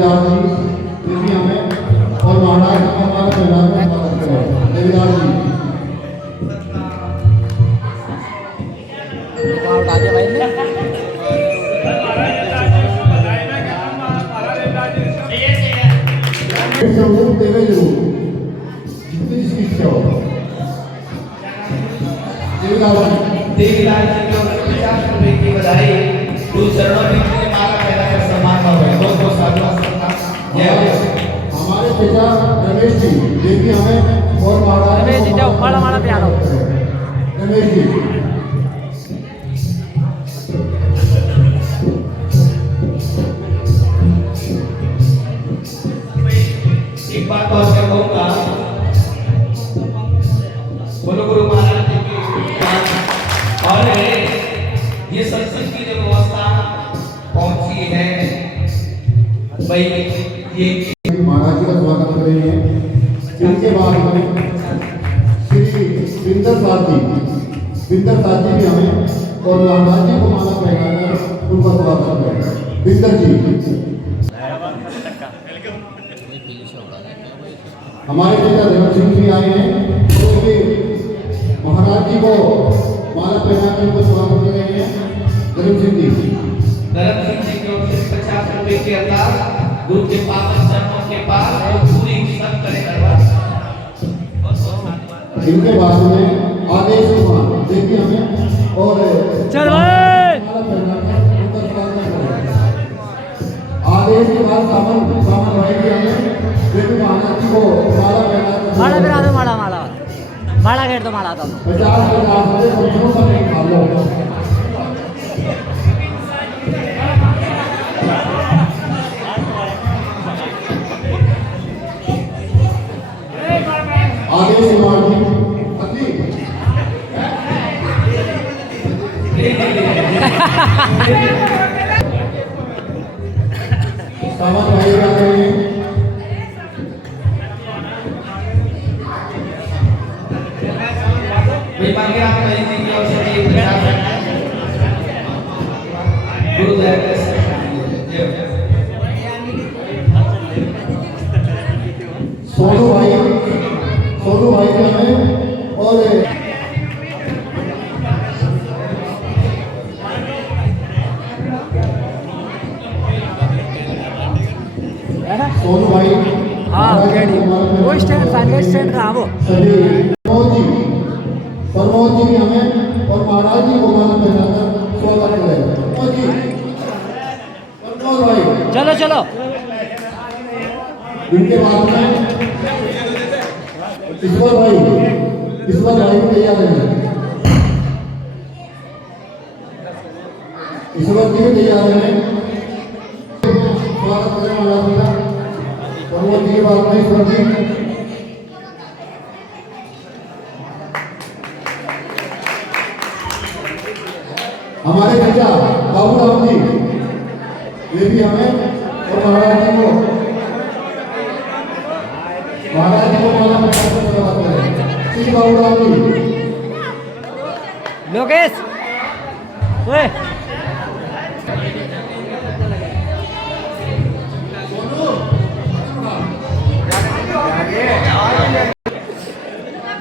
देवीदास जी देवी हमें और महाराज का हमारा पहला स्वागत करें। देवीदास जी देवे जरूर जितनी जिसकी इच्छा हो। देवीदास जी को 50 रुपए की बधाई। गुरु चरणों में माला पहनाकर सम्मान हुआ। बहुत बहुत साधु हमारे पिता रमेश जी देवी हमें और महाराज रमेश जी जाओ माला माला पे आ रहा रमेश जी एक बात और मैं कहूँगा, बोलो गुरु महाराज जी की। और ये सत्संग की जो व्यवस्था पहुंची है भाई, ये महाराज जी का स्वागत करेंगे। इनके बाद में श्री बिंदर साथ जी भी हमें और महाराज जी को माला पहनाकर उनका स्वागत करें। बिंदर जी हमारे पिता धर्म सिंह जी आए हैं, तो भी महाराज जी को माला पहनाकर उनको स्वागत कर रहे हैं। धर्म सिंह जी की ओर से 50 रुपए के अंदर गुरु के पावन चरणों के पास पूरी सब करे करवा। इनके बाद में आदेश कुमार देखिए हमें और चल भाई माला पहनाकर उनका स्वागत करें। आदेश के बाद सामान भाई जी हमें देवी महाराज जी को माला पहनाकर माला फिरा दो माला माला माला घेर दो माला तो 50 बच्चों का निकाल लो। आदेश कुमार जी सामान भाई आ रहे हैं। सोनू भाई का है और सोनू भाई हाँ वो स्टैंड साइड स्टैंड रहा वो प्रमोद जी भी हमें और महाराज जी को माला पहनाकर स्वागत करें। प्रमोद भाई चलो चलो। इनके बाद में ईश्वर भाई तैयार है। ईश्वर जी भी तैयार है। स्वागत करें महाराज जी का। प्रमोद जी के बाद में ईश्वर जी हमारे पिता बाबू राम जी ये भी हमें और महाराज जी को माला पहनाकर स्वागत करें। श्री बाबू राम जी लोकेश ओए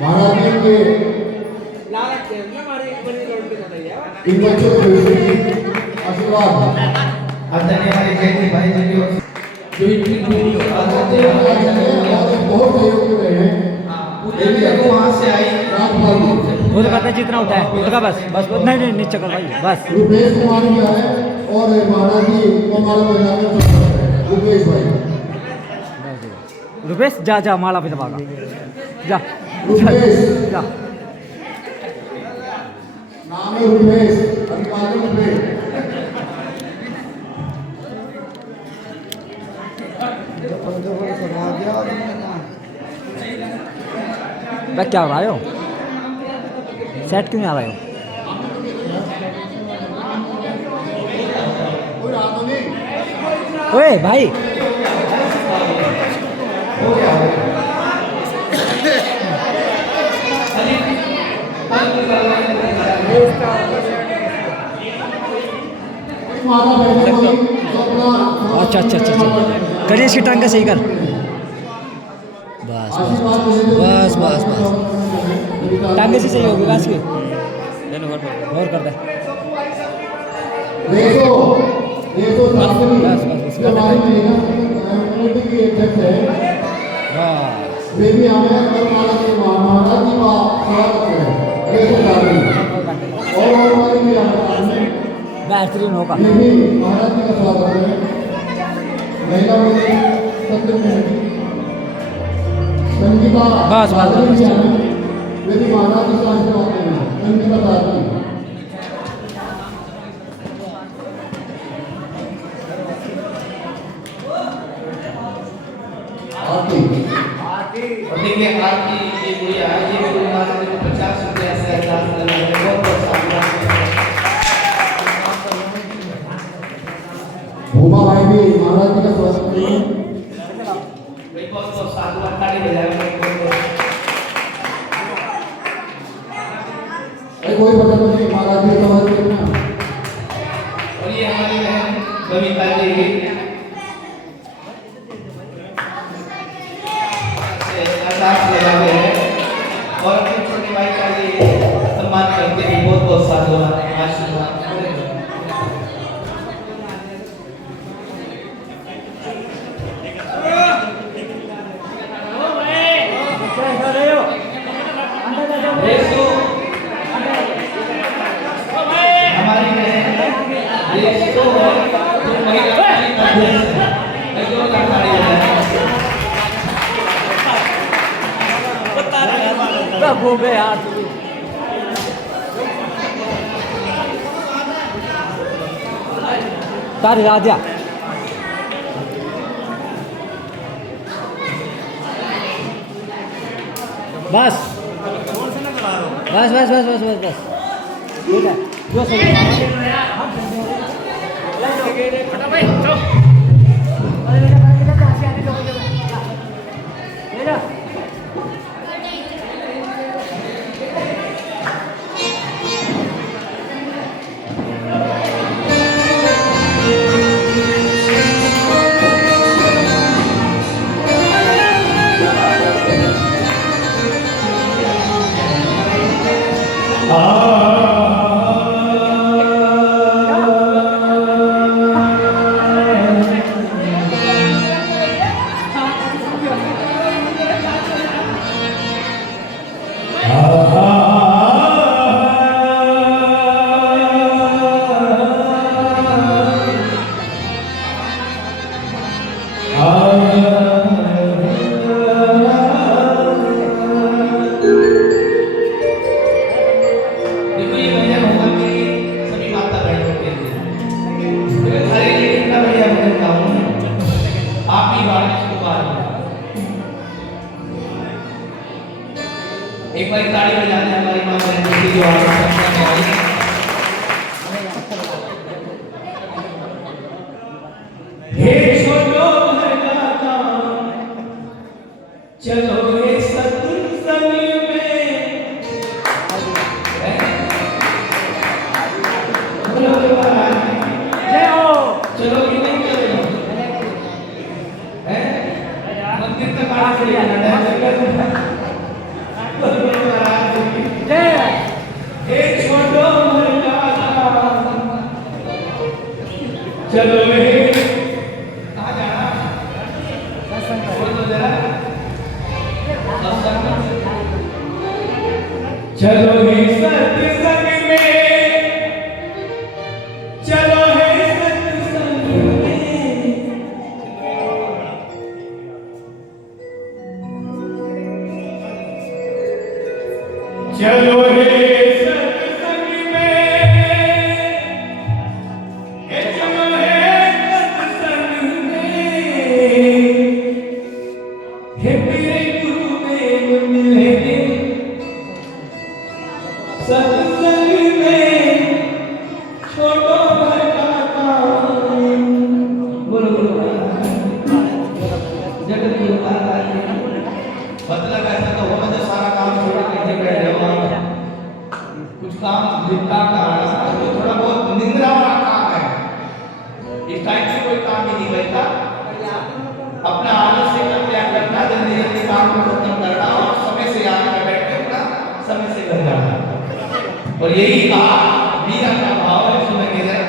महाराज जी के इन बच्चों को आशीर्वाद हमारे जयंती भाई जी की ओर से बहुत सहयोग कर रहे हैं। वहाँ से आई वो तो कहते हैं जितना उठा है उठा बस बस नहीं नीचे कर भाई बस। रुपेश कुमार जी है और महाराज जी को माला पहनाकर रुपेश भाई रुपेश जा जा माला पे दबागा जा रुपेश जा नाम है रुपेश अधिकारी रुपेश क्या हो रहा हो सेट क्यों नहीं आ रहे हो? ओए भाई अच्छा अच्छा अच्छा अच्छा करिए इसकी टांग का सही कर। बस बस बस बस टांगे से सही होगी बस की। और कर दे। देखो देखो बस बस जो हमारी कम्युनिटी की अध्यक्ष है बस वे भी हमें वरमाला के महाराज जी का स्वागत करें। देखो और हमारी भी हमें बेहतरीन होगा। ये भी महाराज जी का स्वागत करें। महिला मंडली संगीता बस, बस, बस, बस। वे भी महाराज जी का आशीर्वाद करें। संगीता साथी और देखिए आपकी ये गुड़िया है, ये भी गुड़िया से 50 रुपया से 10 बहुत बहुत साधुवाद। भूमा भाई भी महाराज जी का स्वागत करें। बहुत बहुत साधुवाद ताली बजाएं। कोई बता नहीं महाराज जी का स्वागत करना। और ये हमारी बहन कविता जी से अरदास लगा हुए हैं और अपने छोटे भाई का ये सम्मान करते हैं। बहुत बहुत साधुवाद आशीर्वाद। हमारी बहन रेशो जो महिला की अध्यक्ष है, जो ताली बजाएं। हो गए यार तार राजा बस बस बस बस बस बस बस ठीक है जो सही देखो ये भजन होगा कि सभी माता बहनों के लिए। अगर सारे लिए इतना बढ़िया भजन गाऊं, आप ही वाणी को बात। एक बार ताली बजा दें हमारी मां बहन की जो आप सबके आई। हे छोटो हरदाता चलो हे सत्संग में। चलो कि नहीं चलो हैं मंदिर तक आ गए हे छोटो मरदाता चलो हे कहाँ जाना बोल तो जरा चलो हे सत्संग में चलो हे सत्संग में चलो हे सत्संग में हे चलो हे सत्संग में हे मेरे गुरुदेव मिलेंगे सत्संग में छोटो भरदाता बोलो बोलो जगत गुरु महाराज मतलब ऐसा तो होगा जो सारा काम छोड़ के इधर बैठ जाओ। कुछ काम निपटा का जो थोड़ा बहुत निंद्रा वाला काम है, इस टाइप से कोई काम ही नहीं बनता। अपना आलस्य का त्याग करना, जल्दी जल्दी काम को खत्म करना और समय से आकर बैठ के अपना समय से घर जाना। और यही कहा मीरा का भाव है, सुनेंगे जरा।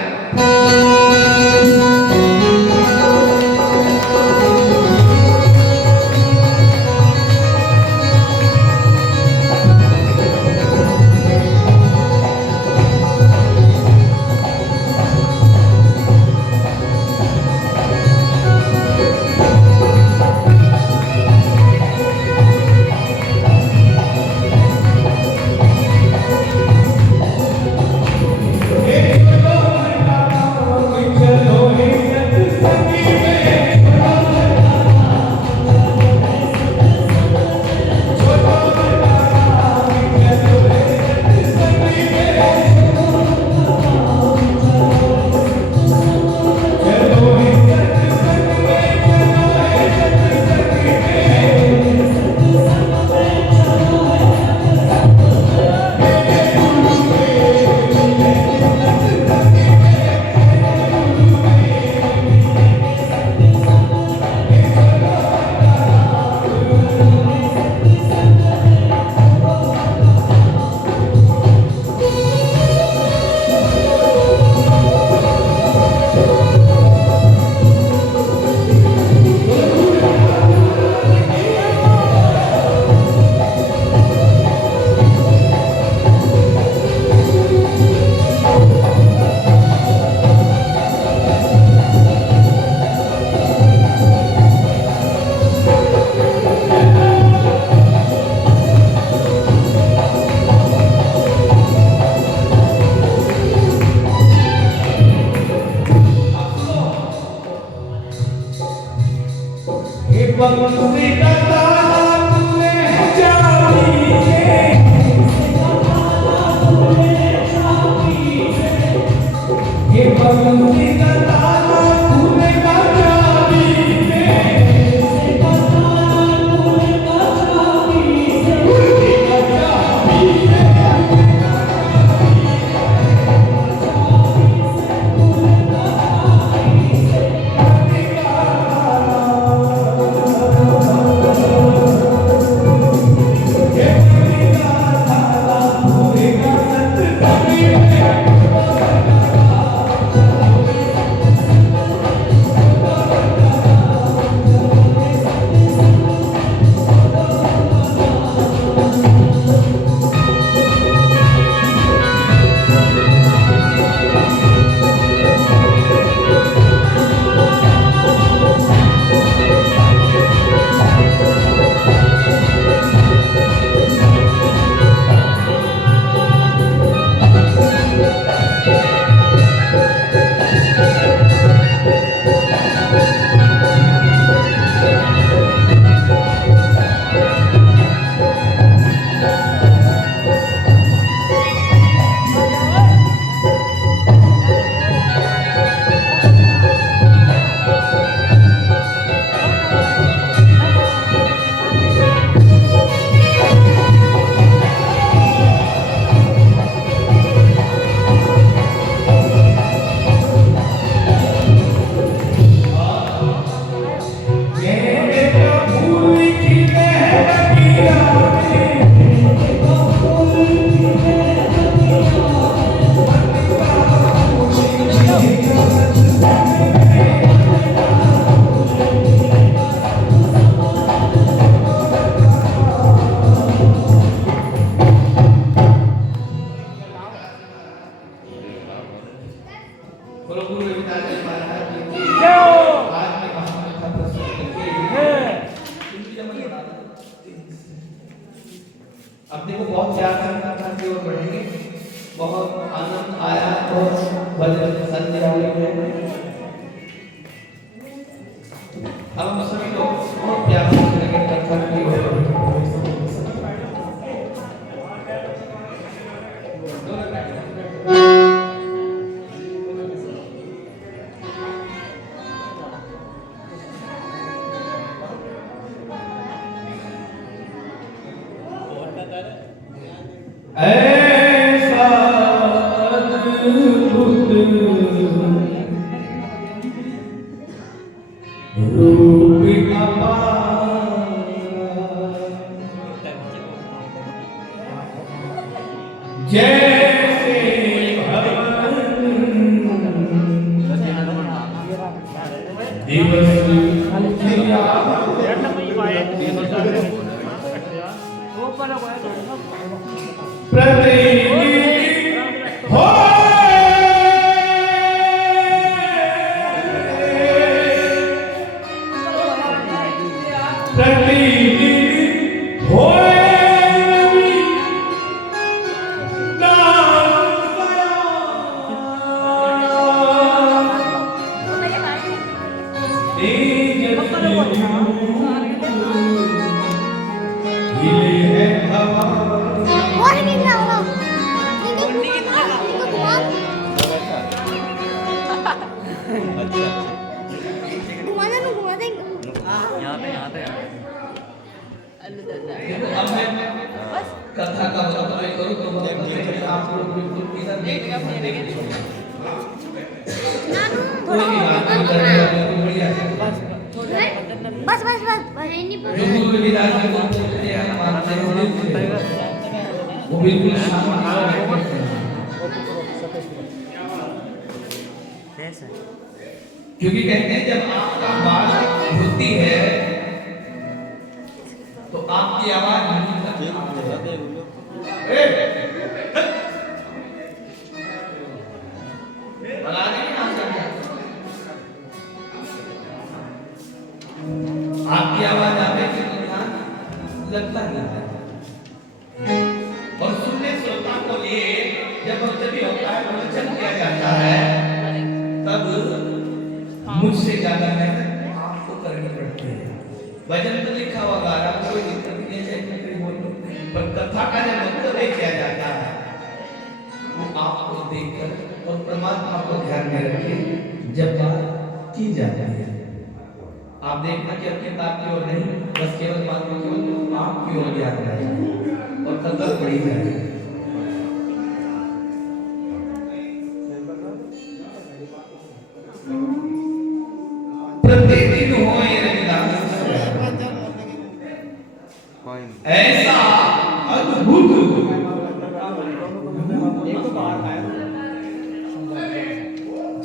अब देखो बहुत प्यार की ओर बढ़ेंगे, बहुत आनंद आया और भजन संध्या हुई है। अब हम सभी लोग बहुत प्यार से करेंगे कथा की ओर। ऐसा अद्भुत रूप कथा का वर्णन करूं तो आप लोग बिल्कुल इधर देखिए कोई भी बात नहीं कर रहे हैं बढ़िया बस बस बस जो गुरु रविदास जी को बोलते हैं मानते हैं वो बिल्कुल शांत क्योंकि कहते हैं जब आपका बात होती है तो आपकी आवाज नहीं करती आपकी आवाज आवे तो ध्यान लगता नहीं है और सुनने श्रोता को लिए जब वक्तव्य होता है प्रवचन किया जाता है तब मुझसे ज्यादा मेहनत आपको करनी पड़ती है। भजन तो लिखा हुआ गा रहा कोई दिक्कत नहीं है पर कथा का जब वक्तव्य किया जाता है वो आपको देखकर और परमात्मा को ध्यान में रखिए जब बात की जाती है। आप देखना कि अपने बात की ओर नहीं बस केवल बात को केवल आपकी ओर ध्यान रहे और कदर पड़ी जाए। प्रतिदिन होए रविदास ऐसा अद्भुत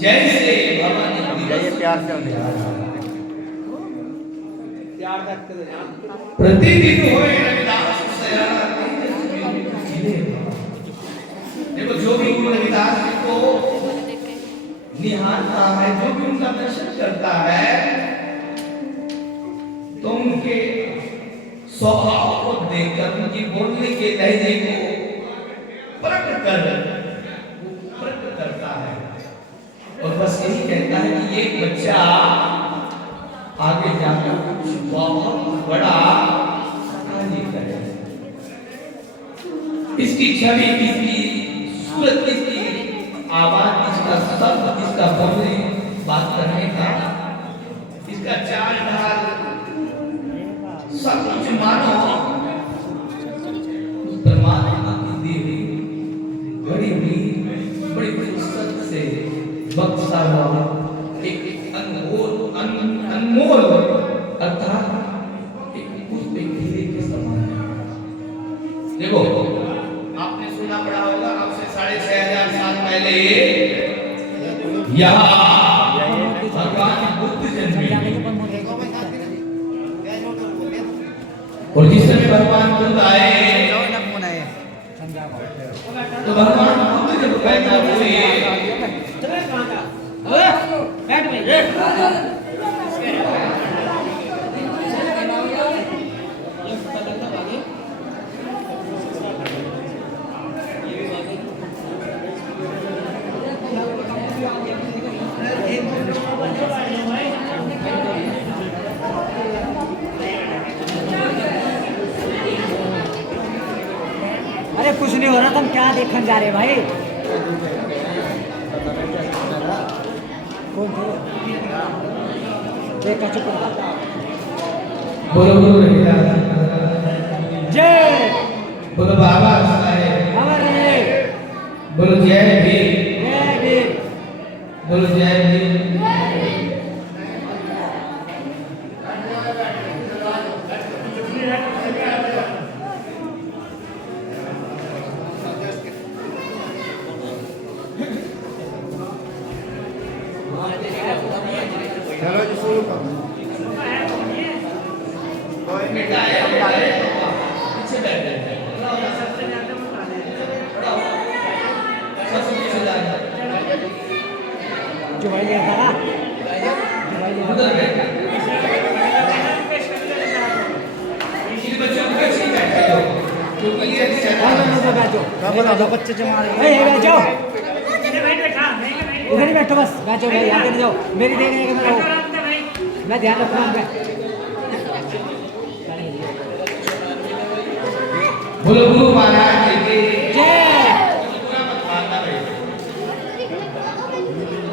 जैसे भगवान प्यार से प्रतिदिन होए रविदास देखो जो भी गुरु रविदास जी को निहारता है जो भी उनका दर्शन करता है तो उनके स्वभाव को देखकर उनकी बोलने के लहजे को प्रकट करता है और बस यही कहता है कि एक बच्चा आगे जाकर कुछ बहुत बड़ा कार्य करे। इसकी छवि इसकी सूरत इसकी आवाज इसका शब्द इसका बोलने बात करने का इसका चाल ढाल सब कुछ मानो उस परमात्मा की दी हुई बड़ी हुई बड़ी फुर्सत से बख्शा हुआ एक अनमोल अर्थात एक पुष्प हीरे के समान। देखो आपने सुना पड़ा होगा आपसे 6500 साल पहले यहाँ भगवान बुद्ध जन्मे और जिस समय भगवान बुद्ध आए तो भगवान बुद्ध जब पैदा हुए अरे कुछ नहीं हो रहा तुम क्या देखने जा रहे भाई कौन देखा चुप बोलो बोलो रविदास जय बोलो बाबा साहेब अमर रहे बोलो जय भीम जय भीम बोलो जय भीम चलो जी शुरू करो। बेटा पीछे बैठ जाए जो भाई लिया था ना उधर बैठ इसी बच्चों को कैसे बैठे हो क्योंकि ये बैठो बैठो बच्चे जमा बैठो इधर ही बैठो बस बैठो भाई आगे नहीं जाओ मेरी देख रहे मैं मैं ध्यान रखूंगा मैं बोलो गुरु महाराज जी की जय पूरा मत मारना भाई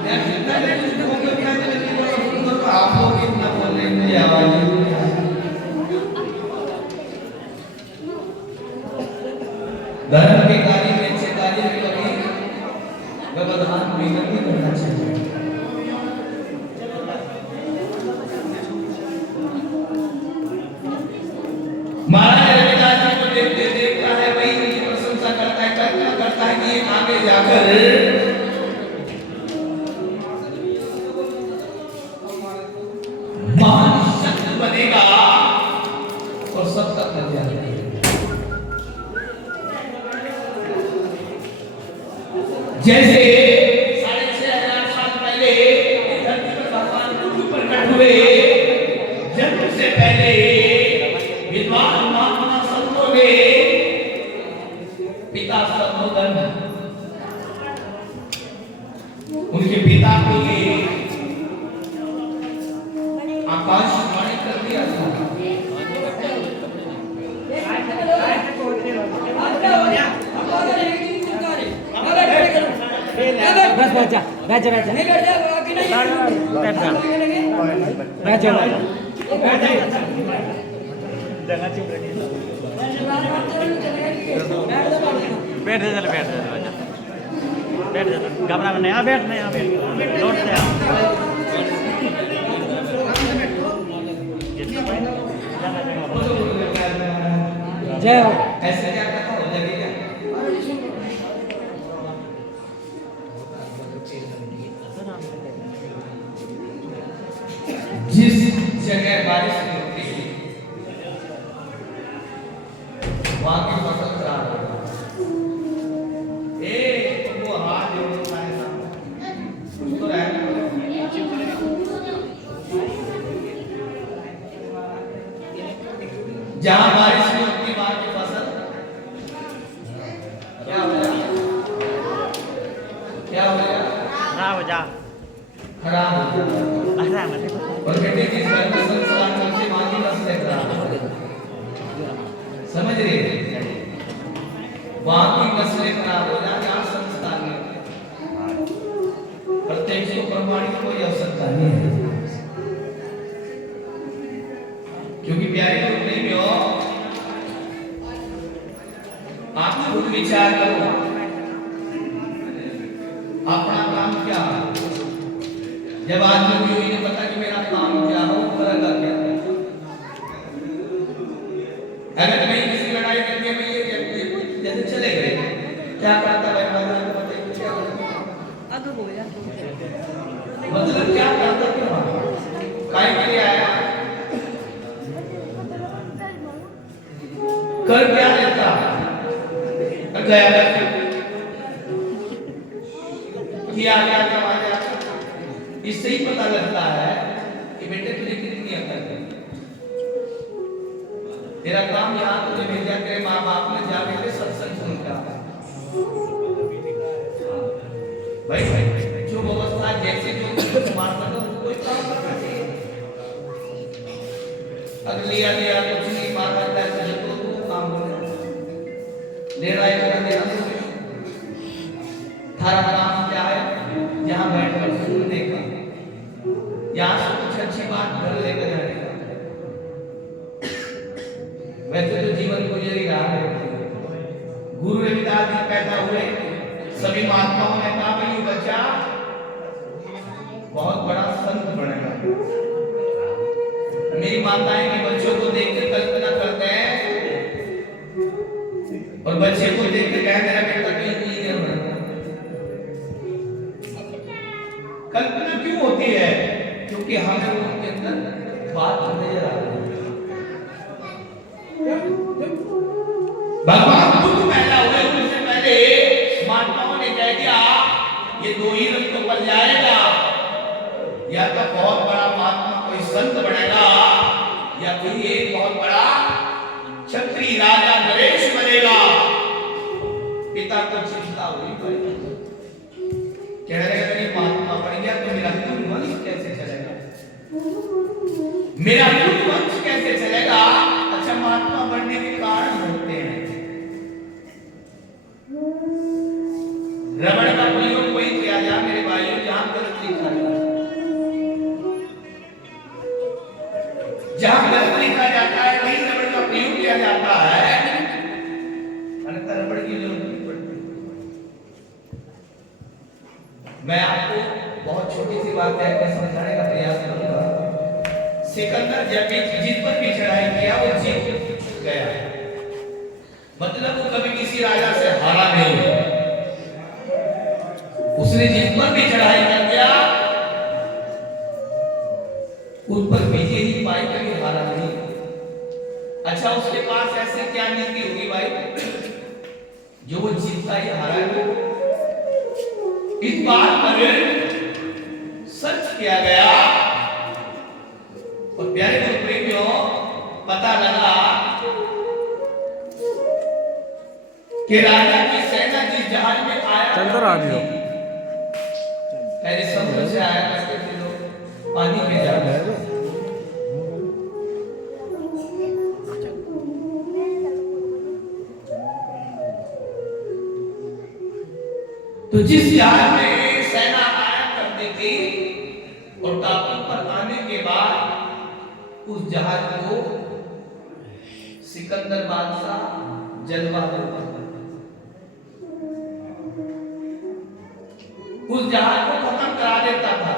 यार जितना देर तुमको क्यों क्या बोलो तो आप लोग इतना बोल रहे हैं मुझे आवाज नहीं आ रही धर्म के कार्य में अच्छे कार्य में कभी व्यवधान नहीं करना चाहिए महाराज रविदास जी को देखता है वही उनकी प्रशंसा करता है कल्पना करता है कि आगे जाकर महान शक्त बनेगा और सब तक लग जाएगा जैसे 6,500 साल पहले धरती पर भगवान बुद्ध प्रकट हुए जन्म से पहले विद्वान महात्मा संतों ने पिता संबोधन उनके पिता के लिए आकाशवाणी कर दिया था बस बैठ जा बैठ जा बैठ जा बैठ जा बैठ जा बैठ जा घबरा नहीं यहाँ बैठ लौट से जय हो ऐसे क्या करता हो लगेगा जिस जगह बारिश होती है वहां की फसल खराब हो तुमको हाथ जोड़ो सारे सामने कुछ तो रहना जहां बारिश नहीं होती वहां की फसल क्या हो जा खराब हो जा और बेटे जिस घर में संस्कार चलते मां की फसलें खराब समझ रहे वहां की फसलें खराब हो जाए यहाँ संस्कार नहीं प्रत्येक को प्रमाणित कोई आवश्यकता नहीं है क्योंकि प्यारे लोग नहीं भी हो आप खुद विचार करो अपना काम क्या है जब आदमी को ये नहीं पता कि मेरा काम क्या हो करेगा क्या अगर मैं किसी लड़ाई करके मैं ये जैसे चले गए क्या करता है बाजार में पता है क्या आगे बोल जा मतलब क्या करता क्यों काय के लिए आया कर क्या लेता गया किया क्या क्या आया इससे ही पता लगता है कि बेटे तुझे कितनी अकल है तेरा काम यहाँ तुझे भेजा तेरे माँ बाप ने जा बेटे सत्संग सुन का भाई भाई जो व्यवस्था जैसे जो मारता था कोई काम करना चाहिए अगर लिया कुछ नहीं मार सकता है तो काम ले रहा है थारा काम क्या है यहाँ बैठकर सुनने का यहाँ से कुछ अच्छी बात घर लेकर जाने का वैसे तो जीवन गुजर ही रहा है गुरु रविदास जी पैदा हुए सभी महात्माओं ने कहा भाई ये बच्चा बहुत बड़ा संत बनेगा मेरी माताएं के बच्चों को देखकर कल्पना करते हैं और बच्चे को देखकर कह मेरा बेटा कहीं इंजीनियर बनेगा कल्पना क्यों होती है क्योंकि हमें उनके अंदर बात नजर आ रही है भगवान बुद्ध पैदा हुए उससे पहले महात्माओं ने कह दिया ये दो ही रस्तों पर जाएगा या तो बहुत बड़ा महात्मा कोई संत बनेगा या कोई एक बहुत बड़ा क्षत्रिय राजा नरेश बनेगा। पिता को चिंता हुई भाई, कह रहे अगर महात्मा बन गया तो मेरा कुल वंश कैसे चलेगा, मेरा कुल वंश कैसे चलेगा। अच्छा, महात्मा बनने के कारण होते हैं। रबड़ का प्रयोग वही किया जा मेरे भाइयों जहां गलत लिखा जाता है, जहां गलत लिखा जाता है वही रबड़ का प्रयोग किया जाता है, अन्यथा रबड़ की जरूरत नहीं पड़ती। मैं आपको बहुत छोटी सी बात कहकर समझाने का प्रयास करूंगा। सिकंदर जब भी जिस पर भी चढ़ाई किया वो जीत गया, मतलब वो कभी किसी राजा से हारा नहीं। उसने जिस पर भी चढ़ाई कर दिया उस पर विजय ही पाई, कभी हारा नहीं। अच्छा, उसके पास ऐसे क्या नीति होगी भाई जो वो जीतता ही हारा नहीं। इस बात पर सच किया गया और प्यारे प्रेमियों पता लगा कि राजा की सेना जिस जहाज में आया चल तो रहा नहीं हो। पहले समुद्र से आया करते थे लोग, पानी में जाते थे। तो जिस जहाज में सेना आया करती थी और टापू पर आने के बाद उस जहाज को सिकंदर बादशाह जलवा देता था। उस जहाज को खत्म करा देता था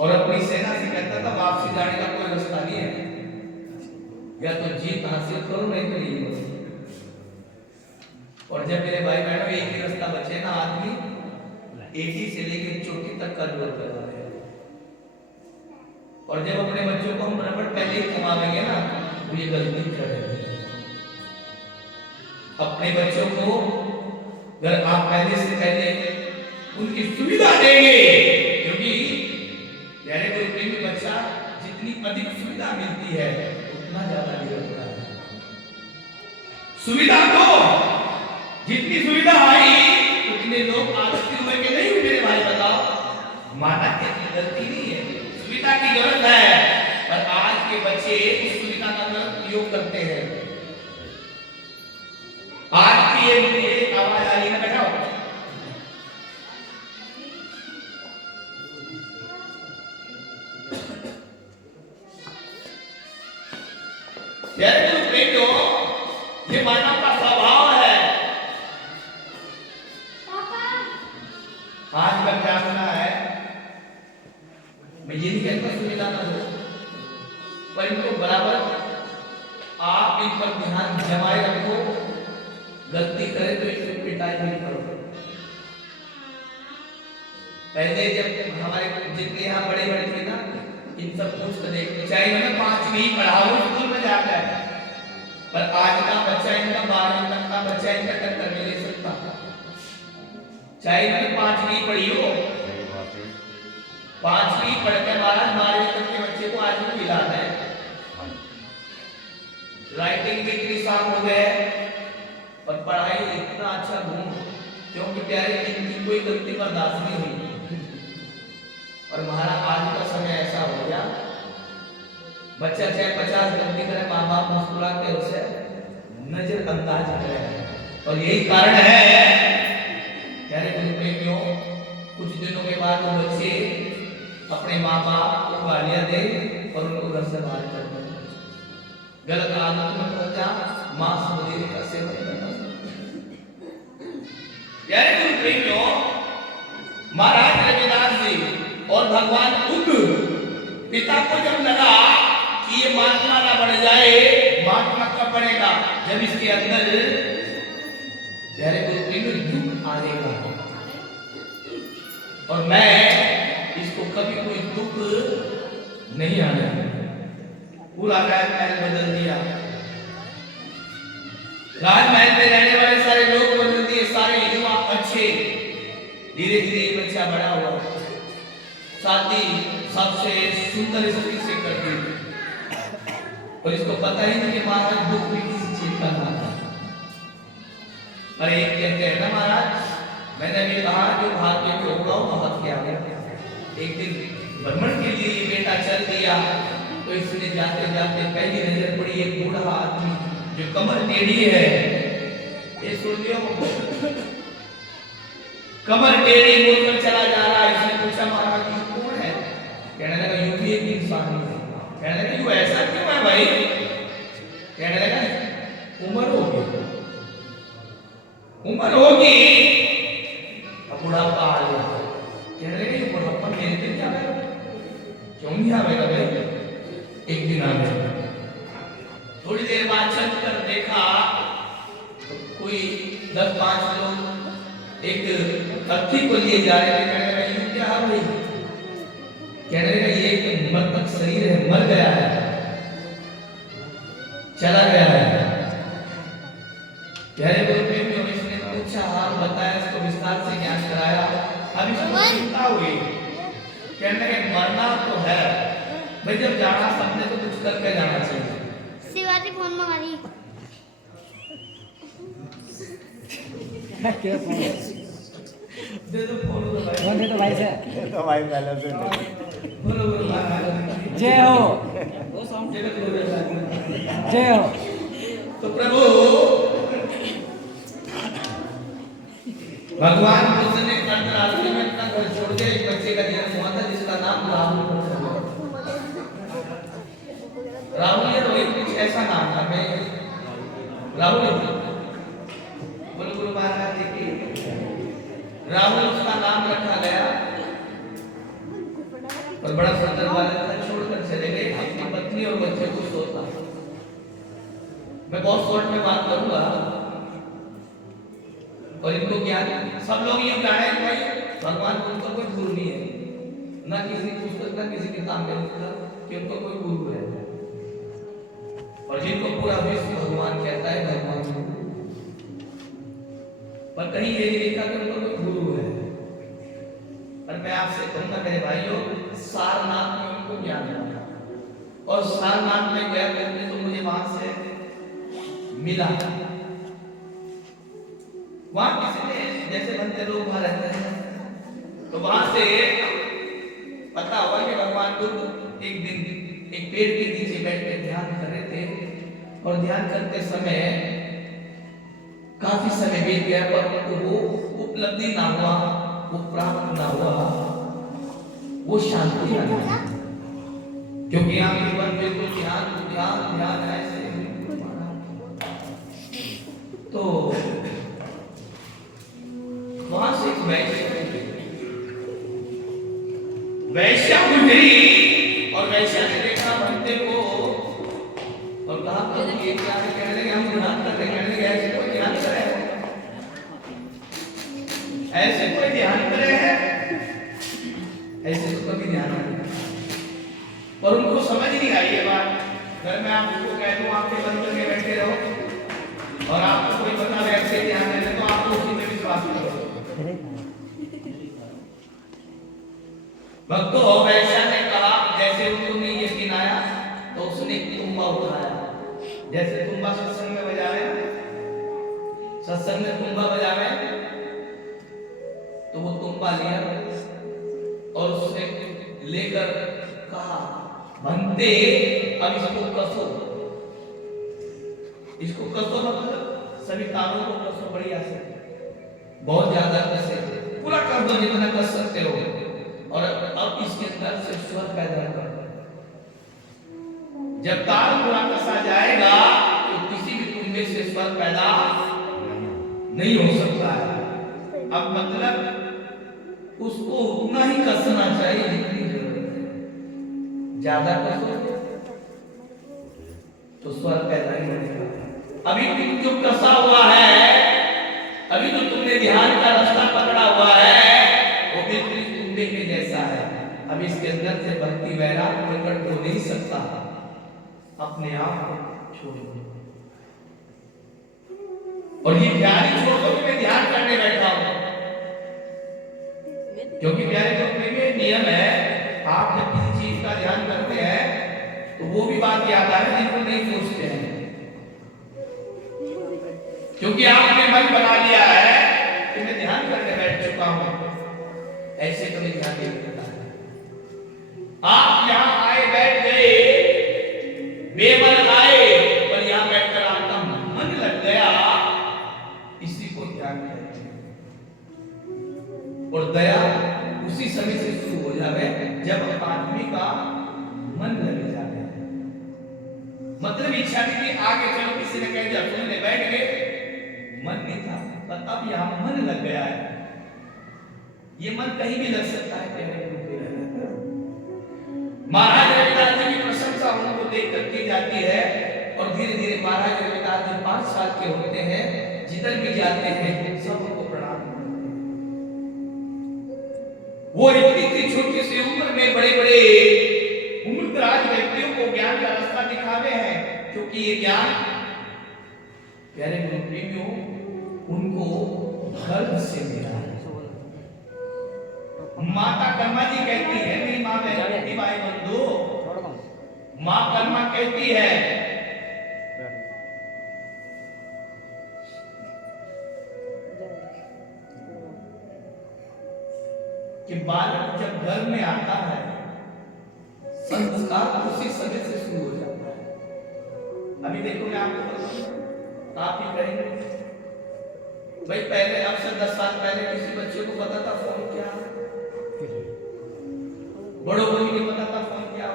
और अपनी सेना से कहता था वापसी जाने का कोई रास्ता नहीं है, या तो जीत हासिल करो नहीं तो ये करो। और जब मेरे भाई बहनों एक ही रास्ता बचे ना, आदमी एटी से लेकर चोटी तक का जोर करवा रहे हैं। और जब अपने बच्चों को हम रबड़ पहले ही कमावेंगे ना तो ये गलती करेंगे। अपने बच्चों को अगर आप पहले से पहले उनकी सुविधा देंगे, क्योंकि यानी कोई भी बच्चा जितनी अधिक सुविधा मिलती है उतना ज्यादा बिगड़ता है। सुविधा दो, जितनी सुविधा आई उतने लोग आलसी हुए कि नहीं मेरे भाई बताओ। माना कि गलती नहीं है, सुविधा की जरूरत है, पर आज के बच्चे उस सुविधा का गलत उपयोग करते हैं। आज की ये आवाज आ रही है, बैठाओ। यार प्रेमियों, ये मानव का स्वभाव है। आज का क्या होना है, मैं ये नहीं कहता सुविधा ना दो, पर इनको बराबर आप इन पर ध्यान जमाए रखो। गलती करे तो इसे पिटाई नहीं करो। पहले जब हमारे जितने यहाँ बड़े बड़े थे ना, इन सब पूछ कर देखते, चाहे इन्होंने 5वीं पढ़ा हो स्कूल में जाकर, पर आज का बच्चा इनका 12वीं तक का बच्चा इनका टक्कर नहीं ले सकता। चाहे इन्होंने 5वीं पढ़ी हो, 5वीं पढ़कर 12वीं तक के बच्चे को आज भी मिलाना है। राइटिंग भी इतनी साफ हो गए और पढ़ाई इतना अच्छा गुण, क्योंकि प्यारे इनकी कोई गलती बर्दाश्त नहीं हुई। और हमारा आज का समय ऐसा हो गया, बच्चा चाहे 50 गलती करे, माँ बाप मुस्कुरा के उसे नजरअंदाज करे। और यही कारण है प्यारे प्रेमियों, कुछ दिनों के बाद वो बच्चे अपने माँ बाप को गालियां दे और उनको घर से बाहर कर दें। गलत आदत में पड़ जा, मांस वगैरह का सेवन करना। यानी प्रेमियों, महाराज रविदास जी और भगवान बुद्ध पिता को जब लगा कि ये महात्मा ना बन जाए, महात्मा कब बनेगा जब इसके अंदर प्यारे प्रेमियों दुख आएगा। और मैं इसको कभी कोई दुख नहीं आने पूरा राजमहल बदल दिया। राजमहल में रहने वाले सारे लोग बदल दिए, सारे युवा अच्छे। धीरे धीरे बच्चा बच्चा बड़ा हुआ, शादी सबसे सुंदर स्त्री से कर दी और इसको पता ही नहीं कि महाराज दुख भी किसी चीज का ना था। पर एक कहते हैं ना महाराज, मैंने भी कहा जो भाग्य में होगा वो बहुत क्या है। एक दिन भ्रमण के लिए ये बेटा चल दिया तो इसने जाते जाते पहली नजर पड़ी एक बूढ़ा आदमी जो कमर टेढ़ी है। ये सुन लियो, कमर टेढ़ी बोलकर चला जा रहा है। इसने पूछा महाराज ये कौन है? कहने लगा यूं भी एक इंसान है। कहने लगा यूं ऐसा क्यों है भाई? कहने लगा उम्र होगी, उम्र होगी अब बुढ़ापा आ गया। कहने लगा ये बुढ़ापा मेरे दिन क्या है? क्यों नहीं आवेगा भाई? एक दिन आ गया। थोड़ी देर बाद चल कर देखा कोई 10-5 लोग एक अर्थी को लिए जा रहे थे। कहने लगा ये क्या है भाई? कहने लगा ये एक मृतक शरीर है, मर गया है, चला गया है। कहने बोलते हैं इसने पूछा हाल बताया, इसको विस्तार से ज्ञान कराया। अब इसको चिंता हुई। कहने लगे मरना तो है भाई, जब जाना सबने तो कुछ करके जाना चाहिए। शिवाजी फोन मंगा ली। क्या फोन दे दो फोन तो भाई, फोन दे तो भाई से। तो भाई पहले से बोलो बोलो भाई, जय हो, जय हो। तो प्रभु भगवान कृष्ण ने अंतराष्ट्र में अपना घर छोड़ के एक बच्चे का जन्म हुआ था जिसका नाम राहुल पड़ा। राहुल या रोहित कुछ ऐसा नाम था। मैं राहुल बोलो बोलो महाराज देखिए, राहुल उसका नाम रखा गया और बड़ा सुंदर बालक था। छोड़कर चले गए अपनी पत्नी और बच्चे को सोता। मैं बहुत शॉर्ट में बात करूंगा और इनको ज्ञान सब लोग ये जाने कि भाई भगवान को उनका कोई गुरु नहीं है, ना किसी पुस्तक ना किसी किताब में लिखा कि उनका कोई गुरु है। और जिनको पूरा विश्व भगवान कहता है भगवान, पर कहीं ये नहीं लिखा कि उनका कोई गुरु है। पर मैं आपसे कहूंगा मेरे भाइयों, सारनाथ में उनको ज्ञान मिला और सारनाथ में गया करके तो मुझे वहां से मिला। वहां किसी ने जैसे बनते लोग वहां रहते हैं तो वहां से पता हुआ कि भगवान बुद्ध एक दिन एक पेड़ के नीचे बैठ कर ध्यान कर रहे थे और ध्यान करते समय काफी समय बीत गया पर उनको वो उपलब्धि ना हुआ, वो प्राप्त ना हुआ, वो शांति ना हुई। क्योंकि आप जीवन बिल्कुल ध्यान ध्यान ध्यान ऐसे तो वहां से एक वैश्या गुजरी और वैश्या ने देखा बंदे को और कहा कि ये क्या है? कहने लगे हम ध्यान करते। कहने लगे ऐसे कोई ध्यान करे है? ऐसे कोई ध्यान करे है? ऐसे तो कभी ध्यान नहीं। और उनको समझ नहीं आई ये बात। अगर मैं आपको कह दूं आपके बंद करके बैठे रहो और आपको कोई बता ऐसे ध्यान देने तो आपको उसी में विश्वास करो। भक्तों वैश्या ने कहा जैसे उनको नहीं यकीन आया तो उसने तुम्बा उठाया। जैसे तुम्बा सत्संग में बजावे, सत्संग में तुम्बा बजावे तो वो तुम्बा लिया और उसने लेकर कहा बनते अब इसको कसो, इसको कसो मतलब सभी कानों को कसो बढ़िया से, बहुत ज्यादा कसे, पूरा कर दो जितना कस सकते हो और अब इसके अंदर से स्वर पैदा कर। जब ताल पूरा कसा जाएगा तो किसी भी तुम्बे से स्वर पैदा नहीं हो सकता है। अब मतलब उसको उतना ही कसना चाहिए जितनी जरूरत है। ज्यादा कसो तो स्वर पैदा ही नहीं होगा। अभी जो कसा हुआ है, अभी तो तुमने ध्यान का रास्ता पकड़ा हुआ है वो बिल्कुल तुम्बे के जैसा है। अब इसके अंदर से भक्ति वैराग प्रकट हो नहीं सकता, अपने आप को छोड़ दो। और ये ध्यान ही छोड़ दो कि मैं ध्यान करने बैठा हूं। क्योंकि प्यारे ग्रुप में भी नियम है, आप जब किसी चीज का ध्यान करते हैं तो वो भी बात याद आ है जिनको नहीं सोचते हैं, क्योंकि आपने मन बना लिया है कि मैं ध्यान करने बैठ चुका हूं, ऐसे कभी ध्यान नहीं करता। आप यहां आए बैठ गए, बेमन आए, पर यहां बैठकर आपका मन लग गया, इसी को ध्यान कहते हैं। और दया उसी समय से शुरू हो जावे जब आदमी का मन लग जाए। मतलब इच्छा थी कि आगे चलो, किसी ने कह दिया सुनने बैठ गए, मन नहीं था, पर अब यहां मन लग गया है। ये मन कहीं भी लग सकता है प्यारे गुरु के। महाराज रविदास जी की प्रशंसा उनको देखकर की जाती है और धीरे धीरे महाराज रविदास जी 5 साल के होते हैं, जिधर भी जाते हैं सब उनको प्रणाम करते हैं। वो इतनी छोटी सी उम्र में बड़े बड़े उम्रदराज व्यक्तियों को ज्ञान का रास्ता दिखावे हैं, क्योंकि ये ज्ञान प्यारे गुरु प्रेमियों उनको घर से मिला है। माता कर्मा जी कहती है, मेरी माँ बहन भाई बंधु, माँ कर्मा कहती है कि बालक जब घर में आता है संस्कार उसी समय से शुरू हो जाता है। अभी देखो मैं आपको बताऊं, आप ही करेंगे भाई, पहले अब से 10 साल पहले किसी बच्चे को पता था फोन क्या, बड़ों को नहीं पता था फोन क्या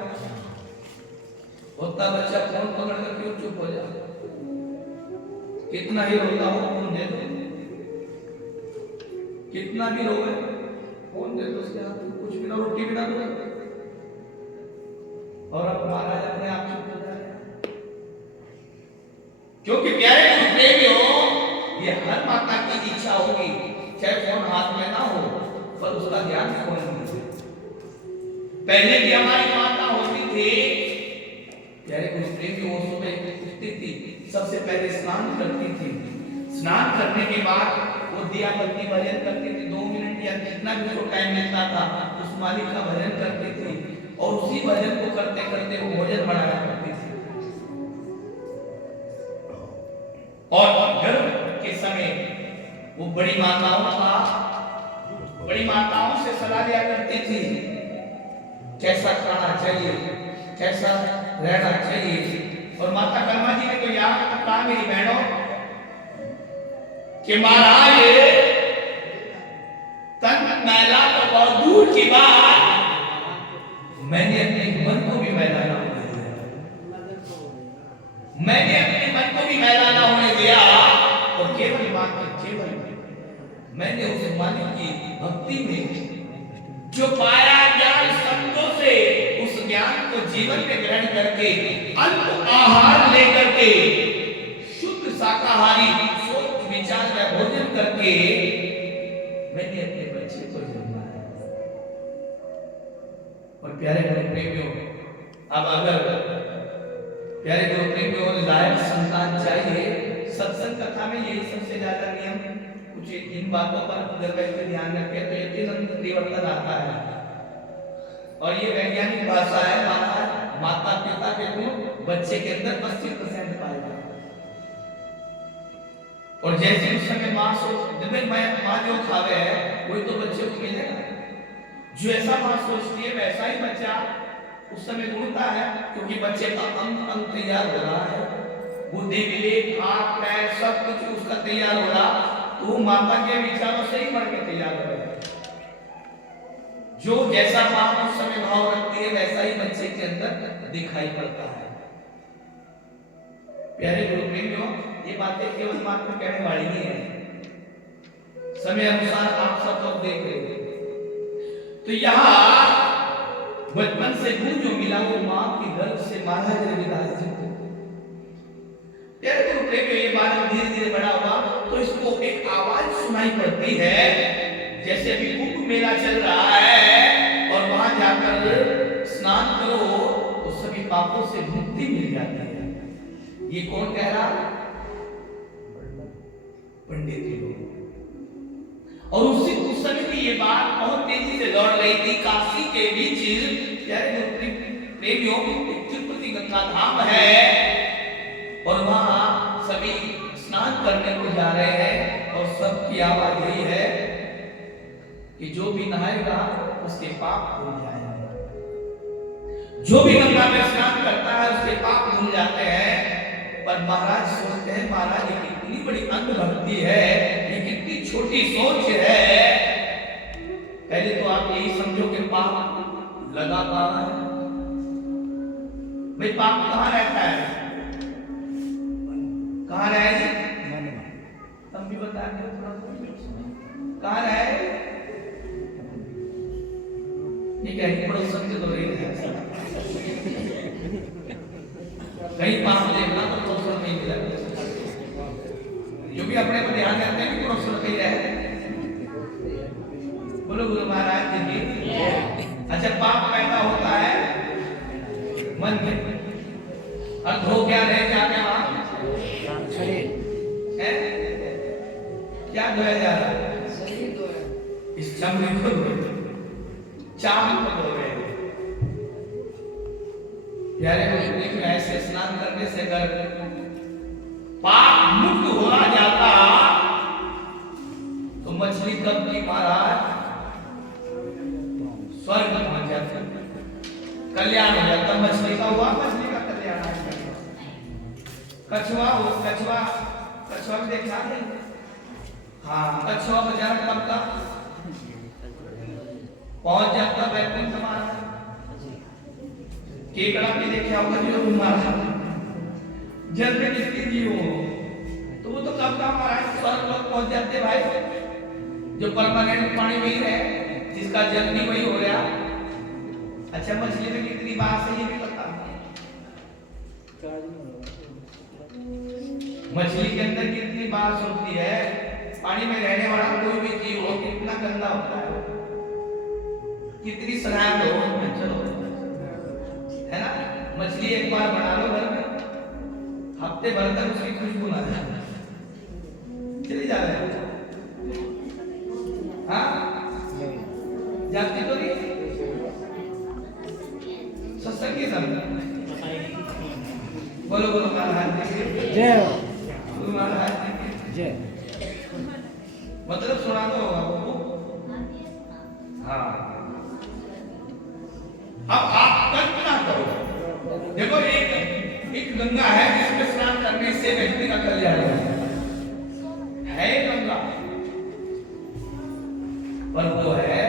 होता। बच्चा फोन पकड़ कर क्यों चुप हो जाए, कितना ही रोता हो फोन दे दो, कितना भी रोए फोन दे दो उसके हाथ में, कुछ भी ना, रोटी भी ना दो, और अब महाराज अपने आप चुप हो जाए। क्योंकि प्यारे गुरु प्रेमियों, ये हर माता की इच्छा होगी, चाहे फोन हाथ में ना हो पर उसका ध्यान फोन में। पहले भी हमारी माता होती थी प्यारे गुरु प्रेमियों, वो सुबह उठती थी, सबसे पहले स्नान करती थी, स्नान करने के बाद वो दिया बत्ती भजन करती थी, 2 मिनट या जितना भी उसको टाइम मिलता था उस मालिक का भजन करती थी, और उसी भजन को करते करते वो भोजन बनाया करती थी। और गर्भ के समय वो बड़ी माताओं से सलाह लिया करती थी, कैसा खाना चाहिए, कैसा रहना चाहिए। और माता कर्मा जी ने तो याद कहा मेरी बहनों कि महाराज तन मैला तो बहुत दूर की बात, मैंने अपने मन को भी मैला ना होने दिया, मैंने अपने मन को भी मैला ना होने दिया, और केवल मैंने उस मालिक की भक्ति में जो पाया ज्ञान शब्दों से, उस ज्ञान को जीवन में ग्रहण करके अल्प आहार लेकर के शुद्ध शाकाहारी सोच विचार का भोजन करके मैंने अपने बच्चे को जन्माया। और प्यारे गुरु प्रेमियों, अब अगर प्यारे गुरु प्रेमियों लायक संतान चाहिए, सत्संग कथा में यही सबसे ज्यादा नियम, कुछ इन बातों पर अगर व्यक्ति ध्यान रखे तो यकीनन परिवर्तन आता है। और ये वैज्ञानिक भाषा है, माता पिता के गुण बच्चे के अंदर 80% पाए जाते हैं। और जैसे उस समय माँ सोच, माँ जो खावे है वही तो बच्चे को मिलेगा, जो ऐसा माँ सोचती है वैसा ही बच्चा उस समय गुणता है, क्योंकि बच्चे का अंग तैयार हो रहा है, बुद्धि विवेक हाथ पैर सब कुछ उसका तैयार हो रहा, तो माता के विचारों से ही बढ़ के तैयार हो रहा है। जो जैसा मां उस समय भाव रखती है वैसा ही बच्चे के अंदर दिखाई पड़ता है। प्यारे गुरु प्रेमियों, ये बातें केवल मात्र कहने वाली नहीं है, समय अनुसार आप सब लोग देख रहे हैं। तो यहाँ बचपन से गुरु जो मिला वो मां की गर्भ से महाराज रविदास जी को। प्यारे गुरु प्रेमियों, ये बात धीरे धीरे बड़ा हुआ तो इसको एक आवाज सुनाई पड़ती है, जैसे अभी कुंभ मेला चल रहा है और वहां जाकर स्नान करो तो सभी पापों से मुक्ति मिल जाती है। ये कौन कह रहा? पंडित जी लोग। और उस समय की ये बात बहुत तेजी से से दौड़ रही थी काशी के बीच। प्यारे प्रेमियों, तिरुपति गंगा धाम है और वहां सभी स्नान करने को जा रहे हैं और सबकी आवाज यही है कि जो भी नहाएगा उसके पाप धुल जाएंगे। जो भी गंगा में स्नान करता है उसके पाप धुल जाते हैं। पर महाराज सोचते हैं, महाराज ये कितनी बड़ी अंधभक्ति है, ये कितनी छोटी सोच है। पहले तो आप यही समझो कि पाप लगा कहां है। भाई पाप कहां रहता है, कहां रहे? तुम भी बता दो कहां रहे? ये कहीं बड़ा समझ तो रही है। कहीं पाप देखना तो प्रोफेसर नहीं मिला, जो भी अपने को ध्यान देते हैं कि प्रोफेसर कहीं रहे। बोलो गुरु महाराज जी की। अच्छा, पाप पैदा होता है मन में, और धो क्या रह जाके वहां है? क्या धोया जा रहा है? इस चमड़े को चाम को धो रहे हैं। प्यारे लोग, ऐसे स्नान करने से अगर पाप मुक्त हो जाता तो मछली कब की महाराज स्वर्ग पहुंच जाता, कल्याण हो जाता। मछली का हुआ, मछली का कल्याण। कछुआ हो, कछुआ भी देखा है? हाँ, कछुआ बेचारा कब का पहुंच जाता वैकुंठ महाराज। केकड़ा भी देखा होगा जो महाराज जल में जितनी जीव हो तो वो तो कब का महाराज स्वर्ग लोग पहुंच जाते भाई। जो परमानेंट पानी में ही है, जिसका जल भी वही हो गया। अच्छा, मछली में कितनी बात है ये भी पता? मछली के अंदर कितनी बात होती है। पानी में रहने वाला कोई भी जीव हो कितना गंदा होता है, कितनी शराब हो, चलो है ना। मछली एक बार बना लो घर में, हफ्ते भर तक उसकी खुशबू ना चली जा रही है। हाँ, जाती तो नहीं सत्संग की सब। बोलो बोलो महाराज जय गुरु महाराज जय। मतलब सुना तो होगा वो। हाँ, अब आप कल्पना करो, देखो एक गंगा है जिसमें स्नान करने से व्यक्ति का कल्याण है गंगा, पर वो है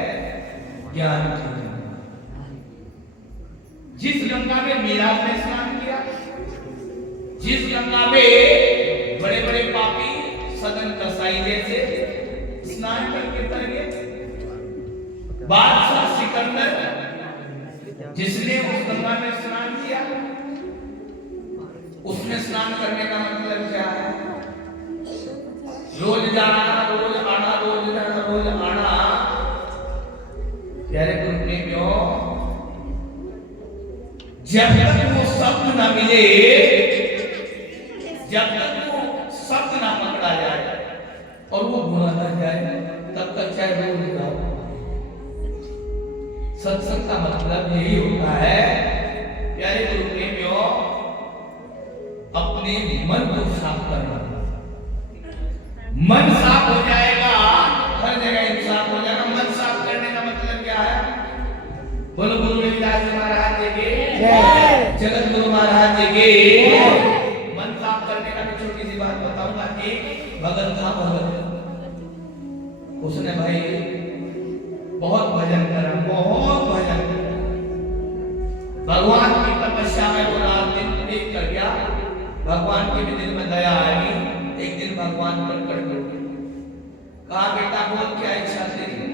ज्ञान की गंगा। जिस गंगा में मीरा ने स्नान किया, जिस गंगा में बड़े बड़े पापी सदन कसाई जैसे स्नान करके तर गए, बादशाह सिकंदर जिसने उस गंगा में स्नान किया, उसमें स्नान करने का मतलब क्या है? रोज जाना, रोज आना, रोज जाना, रोज आना। प्यारे गुरु प्रेमियों, जब तक वो शब्द ना मिले, जब तक वो शब्द ना पकड़ा जाए और वो भुला ना जाए, तब तक चाहे रोज जाओ। सत्संग का मतलब यही होता है प्यारे गुरु प्रेमियों, अपने मन को साफ करना। मन साफ हो जाएगा, हर जगह साफ हो जाएगा। मन साफ करने का मतलब क्या है? बोलो गुरु रविदास महाराज जी के जय, जगत गुरु महाराज जी के जय। मन साफ करने का मैं छोटी सी बात बताऊंगा। एक भगत था, भगत, उसने भाई बहुत भजन करा, बहुत भजन। भगवान की तपस्या में वो रात दिन एक कर गया। भगवान के भी दिल में दया आई। एक दिन भगवान प्रकट हो गए, कहा बेटा बोल क्या इच्छा तेरी?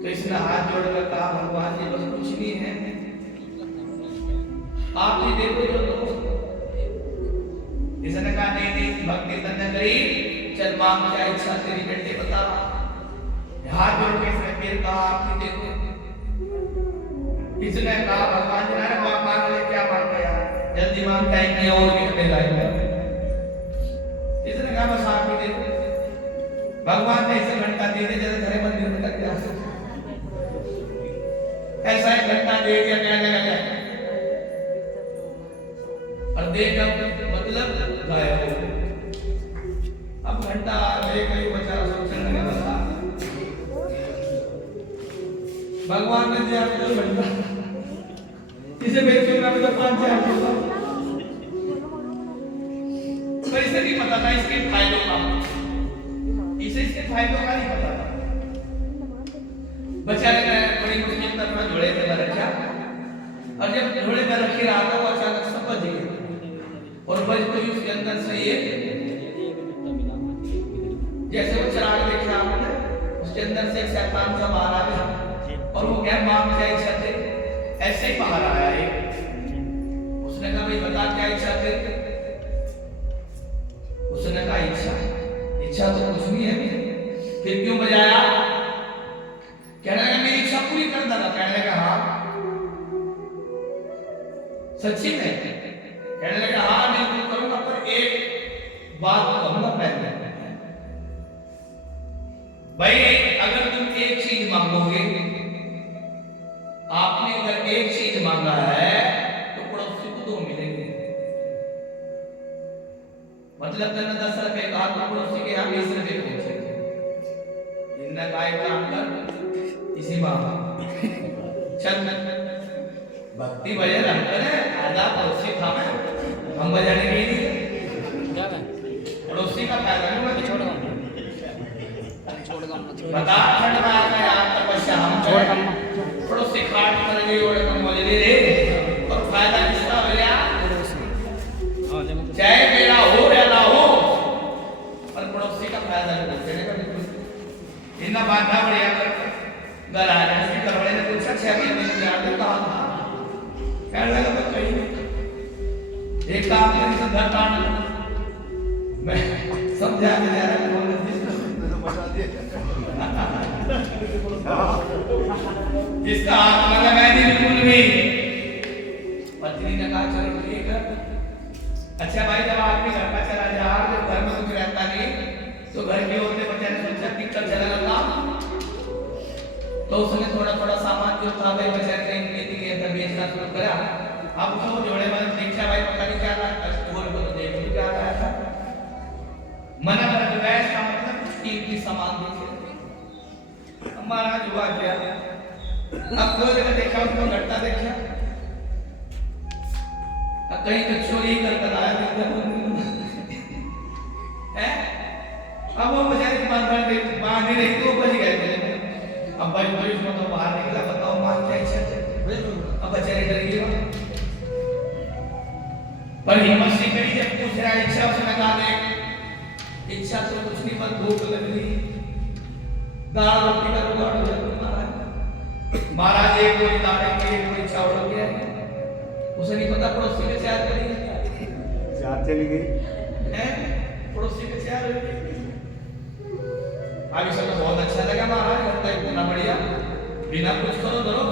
तो इसने हाथ जोड़कर कहा भगवान जी बस कुछ नहीं है, आप ही देखो जो तो। इसने कहा नहीं नहीं भक्ति तन्ने करी, चल मांग क्या इच्छा तेरी बेटे बता। हाथ जोड़ के इसने फिर कहा आप ही देखो। इसने कहा भगवान जी ने मांग ले, क्या मांग गया? जल्दी मांग, टाइम नहीं और भी कटे लाएगा। इसने कहा बस आप ही देखो। भगवान ने इसे घंटा दे दिया जैसे घरे मंदिर में लग गया। ऐसा एक घंटा दे दिया कहने लगा और दे जब मतलब गायब हो गया। अब घंटा ले कहीं बेचारा सोचने लगा भगवान ने दिया मुझे घंटा इसे बेचूं मैं तो 5,000 दूंगा। पर इसे नहीं पता था इसके फायदों का, इसे इसके फायदों का नहीं पता था। बेचारे ने बड़ी मुश्किल से अपना झोले में रखा और जब झोले में रखी रहा था वो अचानक सब बज गया और बज तो उसके अंदर से ये जैसे वो चिराग देखा आपने उसके अंदर से एक शैतान सा बाहर आ गया और वो क्या मांग क्या इच्छा थे ऐसे ही बाहर आया एक। उसने कहा भाई बता क्या इच्छा थे? उसने कहा इच्छा तो कुछ नहीं है, फिर क्यों बजाया? कहने लगा मेरी इच्छा पूरी कर देना। कहने लगा हाँ सच्ची में? कहने लगा हाँ बिल्कुल करूंगा, पर एक बात कहूंगा पहले। भाई अगर तुम एक चीज मांगोगे, आपने अगर एक चीज मांगा है तो पड़ोसी को 2 मिलेंगे। मतलब मैंने 10 रुपए कहा तो पड़ोसी के यहाँ 20 रुपए पहुंचेंगे। इनने कहा एक काम कर इसी बात चल भक्ति भजन हम करें आधा पड़ोसी था मैं हम बजाने के लिए क्या है पड़ोसी का फायदा नहीं मैं छोड़ बता ठंड में आकर यार तपस्या हम करें पड़ोसी खाट कर गई और कम बोले रे और फायदा किसका हो गया? चाहे मेरा हो या ना हो पर पड़ोसी का फायदा नहीं चलेगा। इतना बांधा बढ़िया कर घर आ गए इसके घरवाले ने पूछा 6 महीने में क्या कहा था? कहने लगा मैं कहीं नहीं एक काम करने से घर काट मैं समझा के जा रहा हूँ इसका हाथ लगा मैं नहीं बिल्कुल भी। पत्नी ने कहा चलो ठीक है। अच्छा भाई जब आपके घर का चला जा जब घर में कुछ रहता नहीं तो घर के होते बच्चे ने सोचा कि कल चला लगा तो उसने थोड़ा थोड़ा सामान जो था भाई बच्चे ने खेती के अंदर बेचना शुरू करा। अब तो जोड़े में देखा भाई पता नहीं क्या था स्टोर को तो देख नहीं क्या रहा था मना कर वैस का मतलब कीमती सामान देखे। महाराज हुआ क्या अब 2 जगह देखा उसको घटता देखा कहीं तो चोरी कर आया है। अब वो बेचारे बांध नहीं रही तो बच गए थे। अब भाई इसमें तो बाहर निकला बताओ मां क्या इच्छा है? अब बेचारे डर गए पर हिम्मत से करी जब पूछ रहा इच्छा उसने कहा देख इच्छा तो कुछ नहीं पर भूख लग रही दाल रोटी का जुगाड़ हो जाता महाराज एक कोई दाल के एक कोई चावल हो गया उसे नहीं पता पड़ोसी के 4 पड़ी 4 चली गई है पड़ोसी के 4 हो गई। अभी सब बहुत अच्छा लगा महाराज लगता है इतना बढ़िया बिना कुछ करो धरो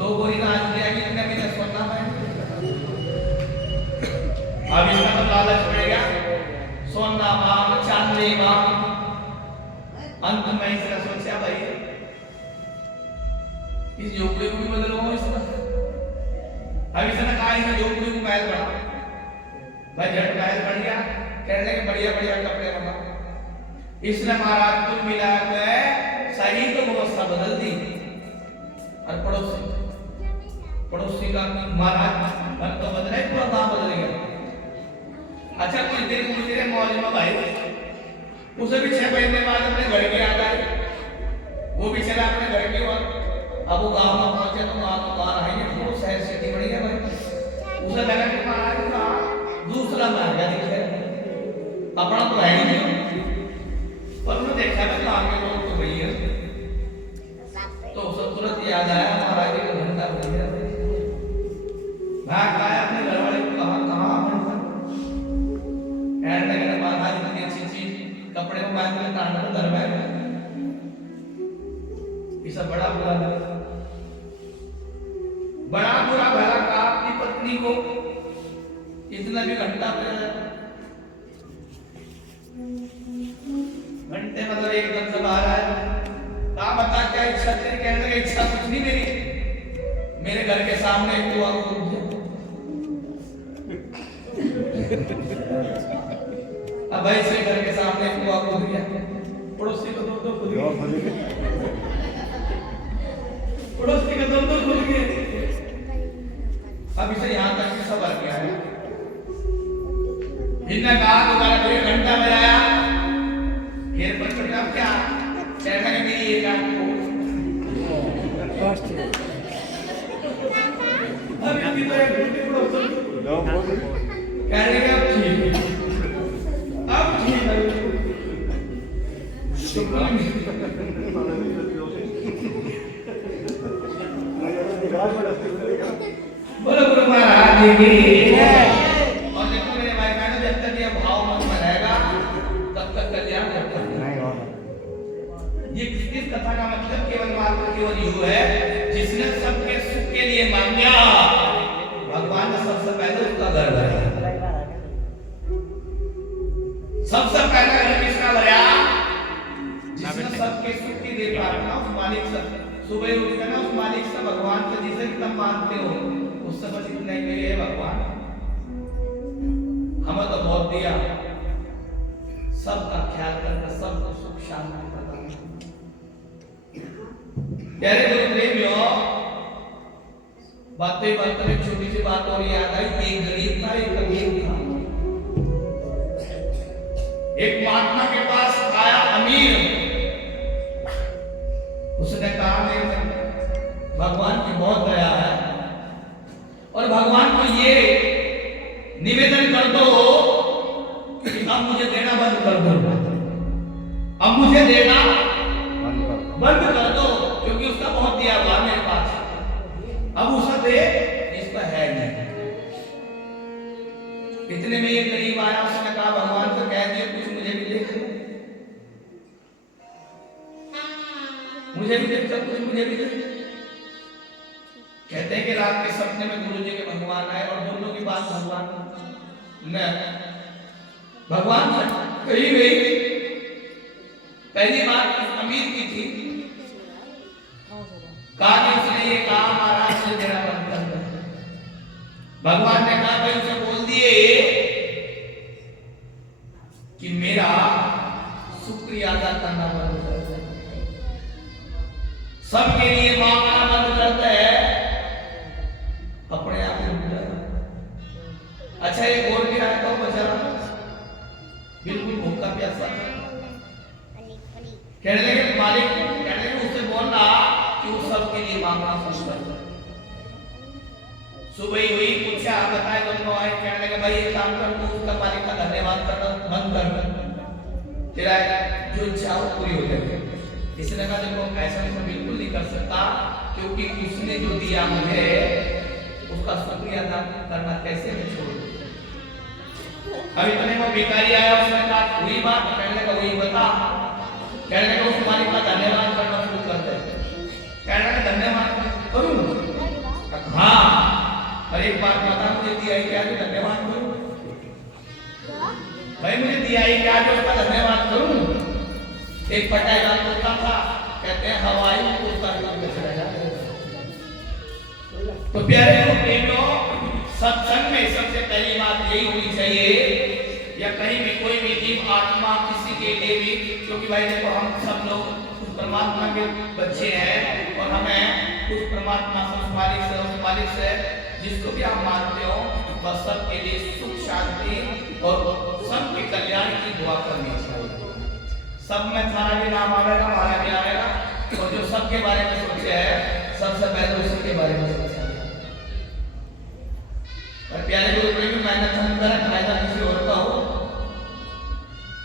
2 बोरी आज दिया कि इतने में सोना है। अब इसका तो लालच पड़ गया सोना मांग चांदी मांग अंत में इसने सोचा भाई इस झोपड़ी को भी बदलवाऊं इसका। अब इसने कहा इस झोपड़ी को महल बना भाई झट महल बढ़ गया कहने लगे बढ़िया बढ़िया कपड़े बना। इसने महाराज कुल मिला के सही तो व्यवस्था बदल दी और पड़ोसी का महाराज घर तो बदला पूरा दाम बदल गया। अच्छा कुछ देर गुजरे मौज में भाई उसे भी 6 महीने बाद अपने घर के आ गए वो भी चला अपने घर के और अब वो गांव में पहुंचे तो गांव तो बाहर आएंगे वो शहर सिटी बड़ी है भाई। उसे लगा कि महाराज का दूसरा महंगा दिखे अपना तो है ही नहीं पर उन्होंने देखा मैं काम के लोग तो वही है तो उसे तुरंत याद आया महाराज जी का घंटा बज गया भाग आया अपने घर वाले को कहा महाराज इतनी अच्छी चीज कपड़े में बांध के तांडव में धरवाए ये सब बड़ा बुरा लगा भला का आपकी पत्नी को इतना भी घंटा घंटे मतलब एकदम से बाहर आया कहा बता क्या इच्छा तेरी? कहने लगे इच्छा कुछ नहीं मेरी मेरे घर के सामने एक कुआं खोद दिया। अब भाई से घर के सामने एक कुआं खोद दिया, पड़ोसी को दो खुद गए, पड़ोसी को दो खुद गए। अब इसे यहाँ तक कि सब आ गया है। इनने कहा दोबारा 1 घंटा बजाया, फिर पर क्या कहना है मेरी एक आंख को अभी तो एक घंटे पड़ोसी कहने का अब ठीक है बोलो बोलो महाराज की और देखो मेरे भाई बहनों, जब तक ये भाव मन में रहेगा तब तक कल्याण होता है। ये इस कथा का मतलब केवल मात्र केवल यू है, जिसने सबके सुख के लिए मांगा भगवान ने सबसे पहले उसका घर भरा। सबसे पहले घर किसका भरा? जिसने सबके सुख की देख रखा उस मालिक से सुबह उठकर ना उस मालिक से भगवान से जिसे तुम मानते हो उससे बस इतना ही कहिए, भगवान हमें तो बहुत दिया, सबका ख्याल करके सबको सुख शांति प्रदान। प्यारे गुरु प्रेमियों, बातें बातें में छोटी सी बात और याद आई। एक गरीब था, एक अमीर था। एक महात्मा के पास आया अमीर, उसने कहा भगवान की बहुत दया है और भगवान को ये निवेदन कर दो कि अब मुझे देना बंद कर दो, अब मुझे देना बंद कर दो, क्योंकि उसका बहुत दिया हुआ मेरे पास, अब उसे दे इसका है नहीं। इतने में ये गरीब आया, उसने कहा भगवान को कह दिया कुछ मुझे भी दे, मुझे भी दे, सब कुछ मुझे भी दे। कहते हैं कि रात के सपने में गुरुजी के भगवान आए और दोनों की बात भगवान से कही गई। पहली बात अमीर की थी, कहा कि उसने ये कहा महाराज से देना बंद कर दो। भगवान ने कहा भाई उसे बोल दिए कि मेरा शुक्रिया अदा करना बंद कर दो, सबके लिए मांगना बंद करता है, अपने आप में अच्छा एक और भी आया था बेचारा बिल्कुल भूखा प्यासा, कहने लगे मालिक, कहने लगे उससे बोलना कि वो सबके लिए मांगना शुरू कर दो। सुबह ही हुई, पूछा बताए, दोनों आए, कहने लगे भाई एक काम कर, तू उसका मालिक का धन्यवाद करना बंद कर, तेरा जो इच्छा हो पूरी हो जाएगी। इसने कहा देखो ऐसा मैं बिल्कुल नहीं कर सकता, क्योंकि उसने जो दिया मुझे उसका शुक्रिया अदा करना कैसे मैं छोड़ दूं। अभी इतने में भिखारी आया, उसने कहा वही बात, कहने का वही बता, कहने का उस मालिक का धन्यवाद करना शुरू कर दे। कहने का धन्यवाद करूं? हाँ, पर एक बात बता, मुझे दिया ही क्या जो धन्यवाद करूं? भाई मुझे दिया ही क्या जो उसका धन्यवाद करूं? एक पटाएगा कुत्ता था, कहते हैं हवाई कुत्ता भी चला। तो प्यारे प्रेमियों, सत्संग में सबसे पहली बात यही होनी चाहिए, या कहीं भी कोई भी जीव आत्मा किसी के लिए भी, क्योंकि भाई देखो हम सब लोग उस परमात्मा के बच्चे हैं और हमें उस परमात्मा से, उस मालिक से जिसको भी आप मानते हो, बस सबके लिए सुख शांति और सबके कल्याण की दुआ करनी चाहिए। सब में थारा भी नाम आएगा, हमारा भी आएगा, और जो सबके बारे में सोचे है सबसे पहले उसी के बारे में सोचे। और प्यारे गुरु प्रेमी, मेहनत हम करें, फायदा किसी और का हो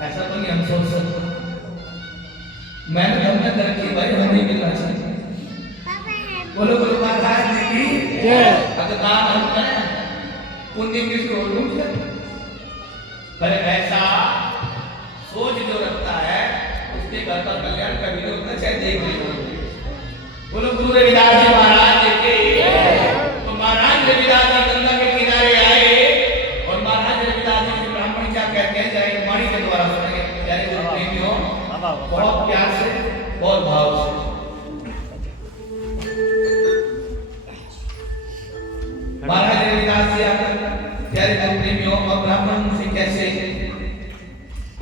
ऐसा तो नहीं हम सोच सकते। मेहनत हमने करके भाई हमें नहीं मिलना चाहिए। बोलो गुरु महाराज की जय। अगर दान हम करें पुण्य किसी और को मिले, पर ऐसा सोच जो रखता है उसके घर का कल्याण कभी नहीं होता, चाहे देख लो। बोलो गुरु रविदास जी महाराज के। तो महाराज रविदास जी गंगा के किनारे आए और महाराज रविदास जी के ब्राह्मण क्या कहते हैं, जय वाणी के द्वारा सुनेंगे। प्यारे गुरु प्रेमियों, बहुत प्यार से, बहुत भाव से।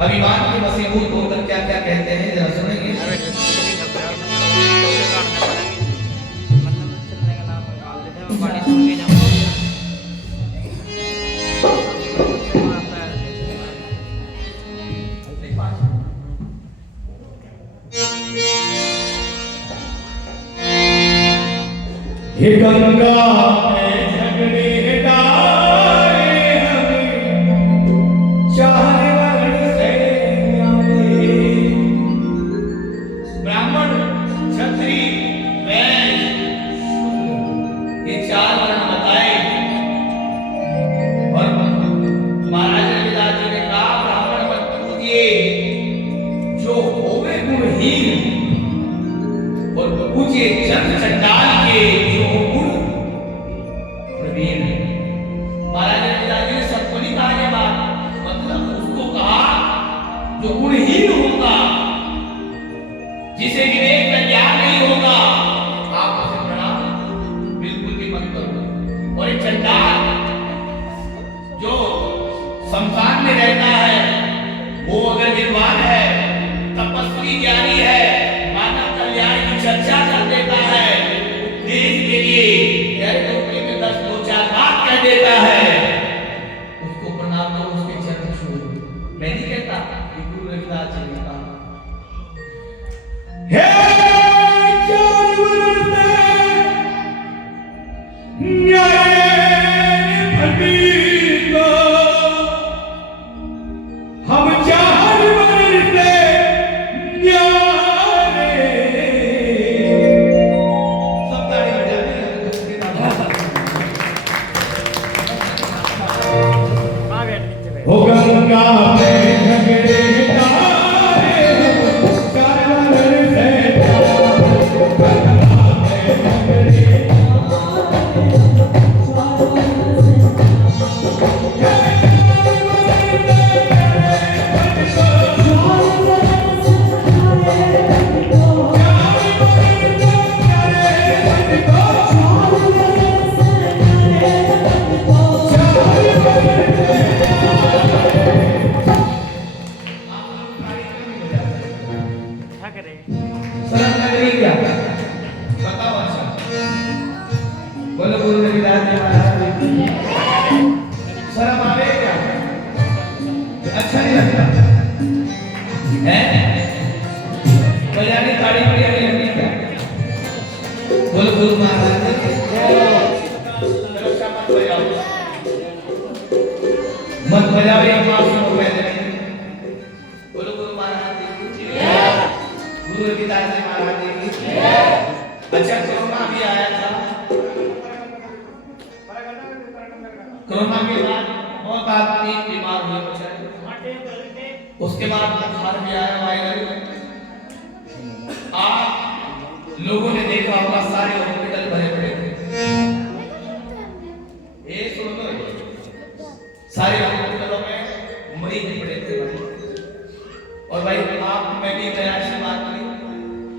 अभिमान के वशीभूत होकर क्या क्या कहते हैं जरा सुनेंगे। हे गंगा में झगड़े डाले हमें चाहने वाले से आए। ब्राह्मण, क्षत्रिय, वैश्य ये चार वर्ण बताए और महाराज रविदास जी ने कहा ब्राह्मण मत पूजिए जो होवे गुणहीन और पूजिए चंद चंडाल के जो गुण प्रवीण। महाराज रविदास जी ने सबको नहीं कहा ये बात, मतलब उसको कहा जो गुणहीन होगा, जिसे विवेक का ज्ञान नहीं होगा, आप उसे प्रणाम बिल्कुल भी मत करो। और एक चंडाल जो संसार में रहता है वो अगर विद्वान है, तपस्वी, ज्ञानी है, मानव कल्याण की चर्चा कर देता है, देश के लिए टोकरी में 10 दो चार बात कह देता है, उसको प्रणाम करो, उसके चरण छूओ। मैं नहीं कहता कि गुरु रविदास जी ने कहा। हे जानवर से न्याय भटी को हम जानवर से न्याय। सब ताली बजाते हैं उसके नाम। हो गंगा में झगड़े डाले जानवर से शर्म लग रही क्या? बताओ अच्छा। बोलो गुरु रविदास जी महाराज की। शर्म आवे क्या? अच्छा नहीं लगता है? बजाने ताड़ी बड़ी हरी हरी क्या? बोलो गुरु महाराज जी चलो शाबाश बजाओ। मत बजाओ ये माफ सुनो पहले। बोलो गुरु महाराज जी गुरु रविदास जी महाराज जी की। अच्छा कोरोना भी आया था, कोरोना के बाद बहुत आदमी बीमार हुए बेचारे, उसके बाद बुखार भी आया वायरल। आप लोगों ने देखा होगा सारे हॉस्पिटल भरे पड़े थे। ये सुन लो सारे हॉस्पिटलों में मरीज पड़े थे और भाई आप मैं भी दया से बात करी,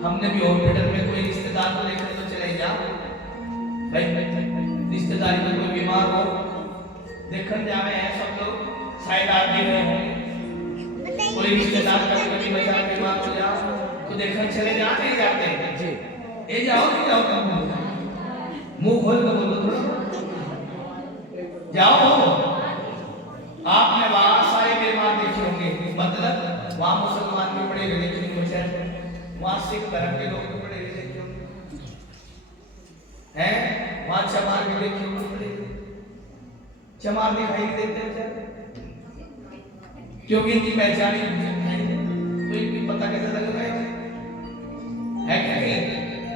हमने भी हॉस्पिटल में कोई रिश्तेदार को लेकर तो चले जा भाई, रिश्तेदारी में कोई बीमार हो देखकर जावे हैं सब लोग, शायद आप भी रहे होंगे, कोई रिश्तेदार कभी कभी बेचारा बीमार हो जाओ तो देखकर चले जाते ही जाते हैं जी। ये जाओ नहीं जाओ कम मुंह खोल कर बोलो थोड़ा जाओ। आपने वहां सारे बीमार देखे होंगे, मतलब वहां मुसलमान भी पड़े हुए देखे होंगे, वहां सिख धर्म के लोग भी पड़े हुए देखे होंगे हैं, वहां चमार भी देखे होंगे, चमार दिखाई नहीं देते बेचारे क्योंकि इनकी पहचान ही है, तो इनकी पता कैसे लगेगा है क्या नहीं?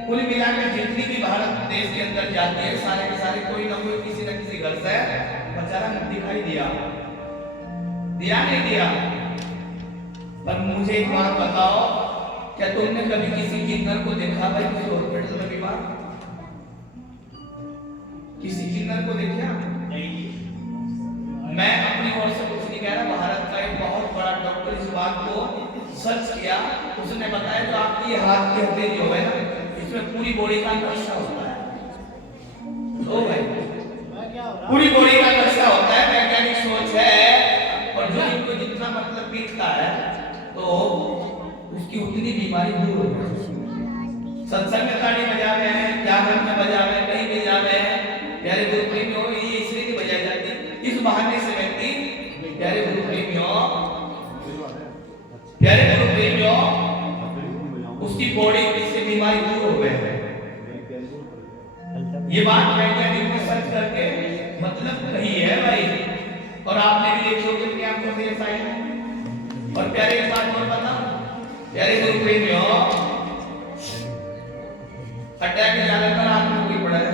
कुल मिलाकर जितनी भी भारत देश के अंदर जाती है सारे के सारे कोई ना कोई किसी न किसी घर से बेचारा दिखाई दिया नहीं दिया। पर मुझे एक बात बताओ, क्या तुमने कभी किसी किन्नर को देखा भाई किसी हॉस्पिटल में बीमार? किसी किन्नर को देखा? मैं अपनी ओर से कुछ नहीं कह रहा, भारत का एक बहुत बड़ा डॉक्टर इस बात को सर्च किया, उसने बताया जो आपकी हाथ की हड्डी जो है ना इसमें पूरी बॉडी का नक्शा होता है। ओ भाई पूरी बॉडी का नक्शा होता है, वैज्ञानिक सोच है, और जो इनको जितना मतलब पीटता है बीमारी दूर हो जाए। सत्संग में ताड़ी बजावे हैं, जागरण में बजावे हैं, कहीं भी जावे हैं, प्यारे गुरु प्रेमियों ये इसलिए नहीं बजाई जाती, इस बहाने से व्यक्ति प्यारे गुरु प्रेमियों उसकी बॉडी से बीमारी दूर हो गई है। ये बात वैज्ञानिक ने सर्च करके मतलब कही है भाई, और आपने भी देखी होगी अपनी आंखों से ये साइन। और प्यारे एक बात और बता, प्यारे गुरु प्रेमियों अटैक ज्यादातर आदमी को ही पड़ा है,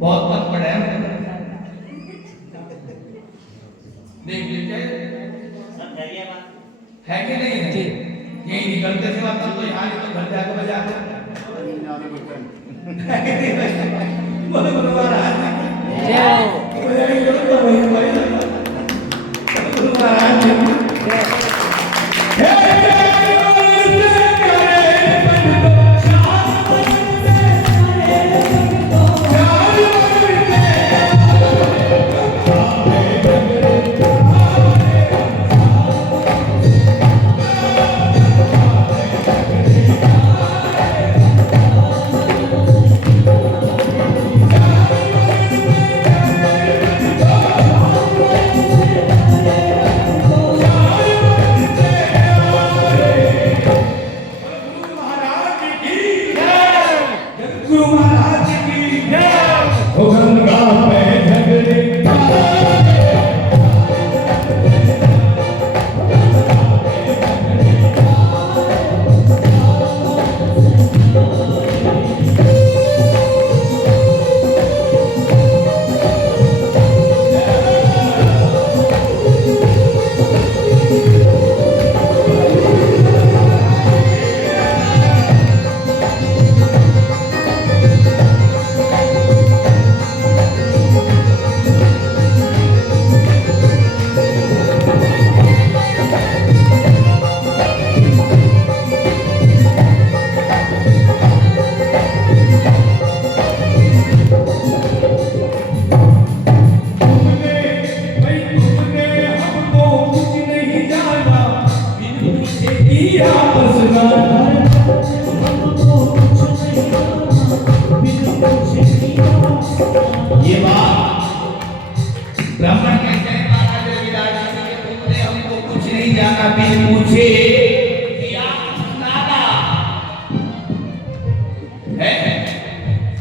बहुत कम पड़ा है। देख लीजिए है कि नहीं है? यही निकलते थे वक्त तो यहाँ तो घर जाकर बजा कर बोलो बोलो महाराज ये बात ब्राह्मण कहते हैं महाराज रविदास जी के, तुमने हमको कुछ नहीं जाना बिन पूछे किया नादा है।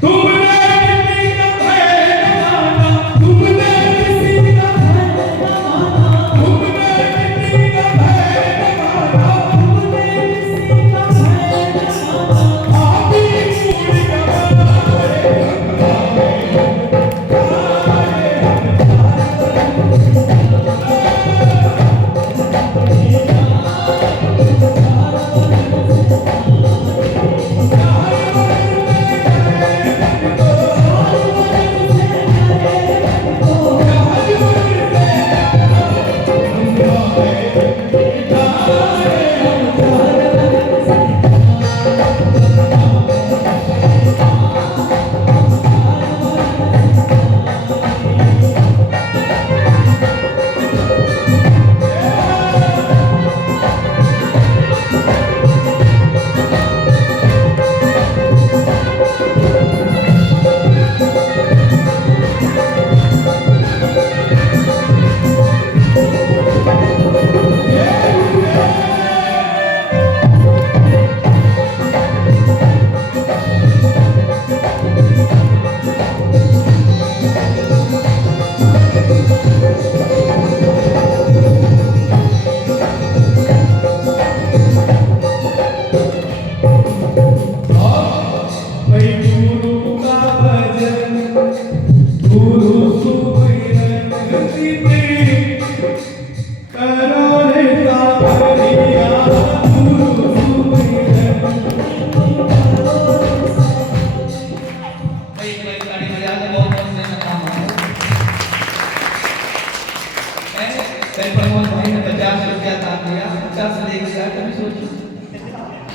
तुमने किसी का भय न माना, तुमने किसी का भय न माना, तुमने किसी का भय न माना, तुमने किसी का भय न माना, आप ही मूड़ी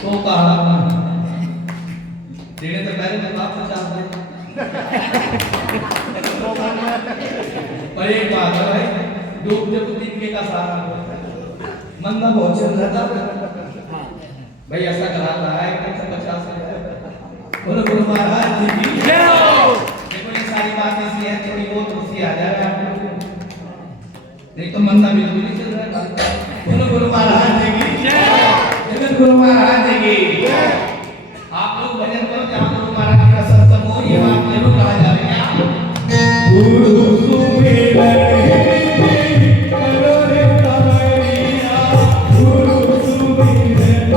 तो कहा देने तो पहले तो आप चाहते और एक बात है भाई, डूब जब दिन के का सारा मंदा बहुत चल रहा था भाई ऐसा करा रहा है कि 50 बोलो गुरु महाराज जी की जय हो। देखो ये सारी बात इसलिए है थोड़ी बहुत खुशी आ जाए आप लोग को, नहीं तो मन बिल्कुल नहीं चल रहा है। बोलो गुरु महाराज जी की जय, जगत गुरु महाराज जी की जय। आप लोग भजन करो जहाँ गुरु महाराज जी का सत्संग हो, ये बात जरूर कहा जाएगा। गुरु सुमिरन करो रे कवरिया, गुरु सुमिरन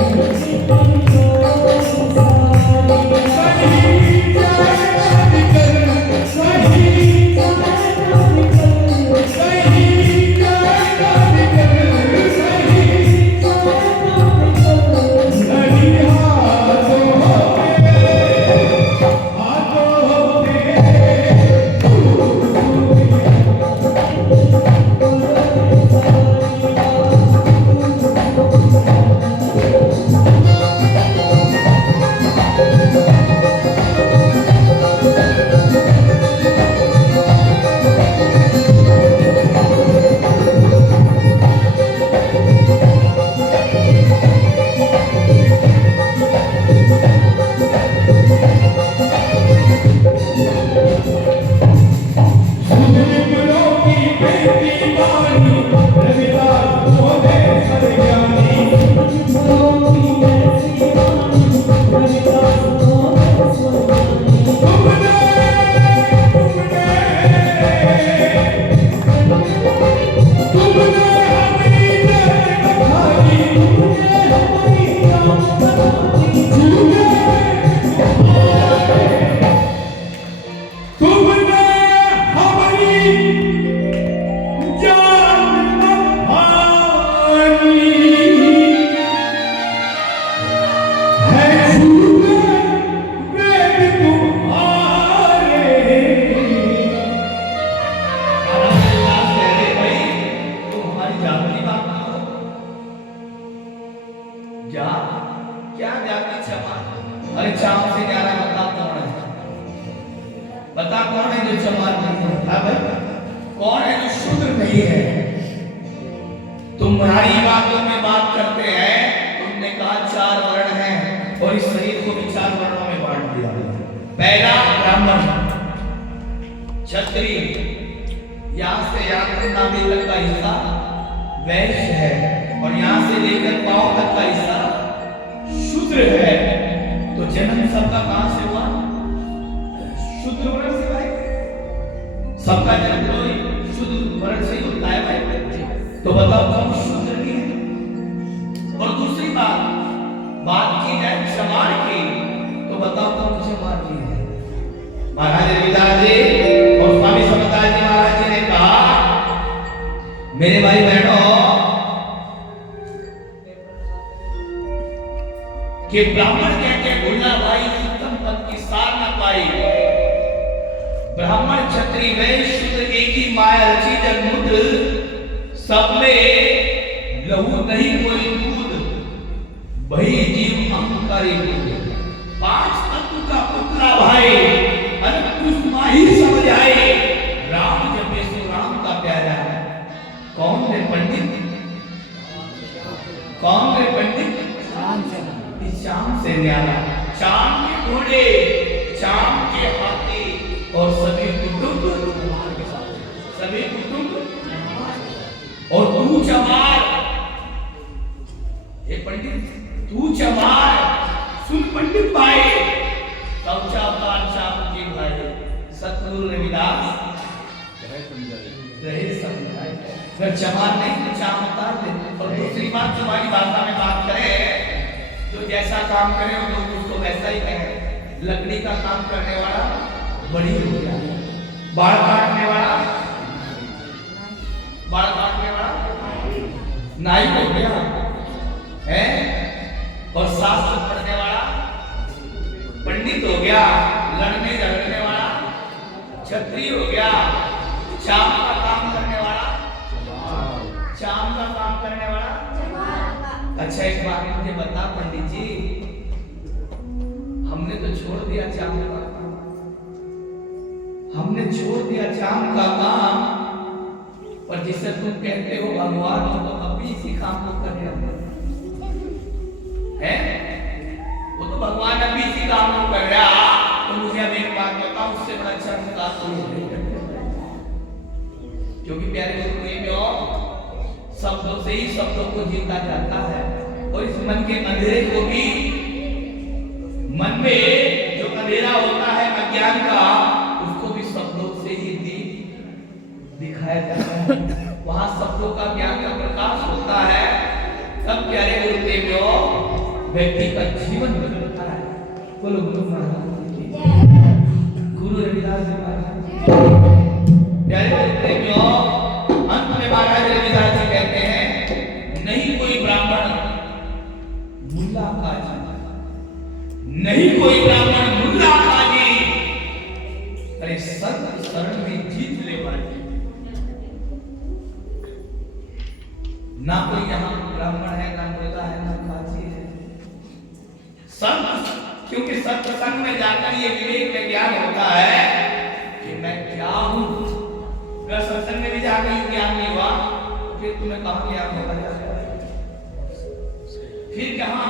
बता कौन है जो चमार नहीं है? हाँ भाई, कौन है जो शूद्र नहीं है? तुम्हारी बातों में बात करते हैं, तुमने कहा 4 वर्ण हैं और इस शरीर को भी 4 वर्णों में बांट दिया। पहला ब्राह्मण, क्षत्रिय, यहाँ से यहाँ तक नाभि तक का हिस्सा वैश्य है और यहाँ से लेकर पांव तक का हिस्सा शूद्र है। तो जन्म सबका कहां से हुआ? शूद्र वर्ण से भाई, सबका जन्म तो शुद्ध वर्ण से होता है भाई। तो बताओ कौन शूद्र नहीं है? और दूसरी बात की जाए क्षमार की, तो बताओ कौन क्षमार की है? महाराज रविदास जी और स्वामी समताज जी महाराज जी ने कहा, मेरे भाई बहनों, कि ब्राह्मण कहते भूलना भाई उत्तम पद की सार न पाई। ब्राह्मण क्षत्रिय वैश्य शूद्र एक ही माया रची जगमुद्र, सब में लहू नहीं कोई दूध, वही जीव अहंकारी बुद्ध। 5 तत्व का पुतला भाई, अनंत माही समझ आए, राम जपे सो राम का प्यारा। कौन रे पंडित? कौन रे पंडित? शाम से न्यारा, शाम के घोड़े, शाम के हाथी और सभी कुटुंब, सभी कुटुंब और तू चमार। ये पंडित तू चमार, सुन पंडित भाई, कौचा पान शाम के भाई, सतगुरु रविदास रहे समझाए। अगर चमार नहीं तो चाम उतार दे। और दूसरी बात, तुम्हारी भाषा में बात करें, जो जैसा काम करे लोग उसको वैसा ही कहें। लकड़ी का काम करने वाला बड़ी हो गया, बाल काटने वाला नाई हो गया है, और शास्त्र पढ़ने वाला पंडित हो गया, लड़ने झगड़ने वाला क्षत्रिय हो गया, शाम का काम करने वाला अच्छा एक बात मुझे बता पंडित जी, हमने तो छोड़ दिया चाम का काम, हमने छोड़ दिया चाम का काम, पर जिसे तुम कहते हो भगवान, तो अभी इसी काम को कर रहे हैं। भगवान अभी इसी काम को कर रहा, तो मुझे अब एक बात बताओ, उससे बड़ा अच्छा विकास नहीं है। क्योंकि प्यारे गुरु शब्दों से ही शब्दों को जीता जाता है, और इस मन के अंधेरे को भी, मन में जो अंधेरा होता है अज्ञान का, उसको भी शब्दों से ही दिखाया जाता है। वहां शब्दों का ज्ञान का प्रकाश होता है, तब प्यारे गुरुदेव व्यक्ति का जीवन बदलता है। बोलो गुरु महाराज की जय, गुरु रविदास जी महाराज की जय। प्यारे गुरुदेव अंत में महाराज रविदास जी कहते हैं, नहीं कोई ब्राह्मण मुल्ला काजी, नहीं कोई ब्राह्मण मुल्ला काजी, अरे संत शरण में जीत ले वाली। ना कोई यहाँ ब्राह्मण है, ना मुल्ला है, ना काजी है, संत। क्योंकि सत्संग में जाकर ये विवेक में ज्ञान होता है कि मैं क्या हूं। अगर सत्संग में भी जाकर ये ज्ञान नहीं हुआ, फिर तुम्हें कहां ज्ञान होगा, फिर कहां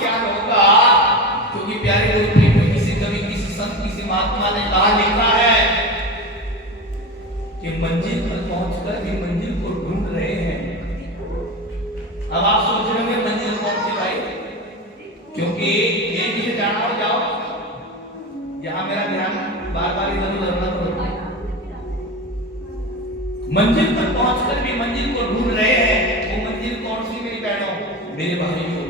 ज्ञान होगा। क्योंकि प्यारे गुरु में किसी कवि, किसी संत, किसी महात्मा ने कहा, लिखा है कि मंजिल पर पहुंचकर भी मंजिल को ढूंढ रहे हैं। अब आप सोच रहे होंगे मंजिल कौन सी भाई, क्योंकि ये चीज जाना हो जाओ, यहां मेरा ध्यान बार बार इधर उधर मत हो। मंजिल पर पहुंचकर भी मंजिल को ढूंढ रहे हैं, वो मंजिल कौन सी मेरी बहनों, मेरे भाइयों?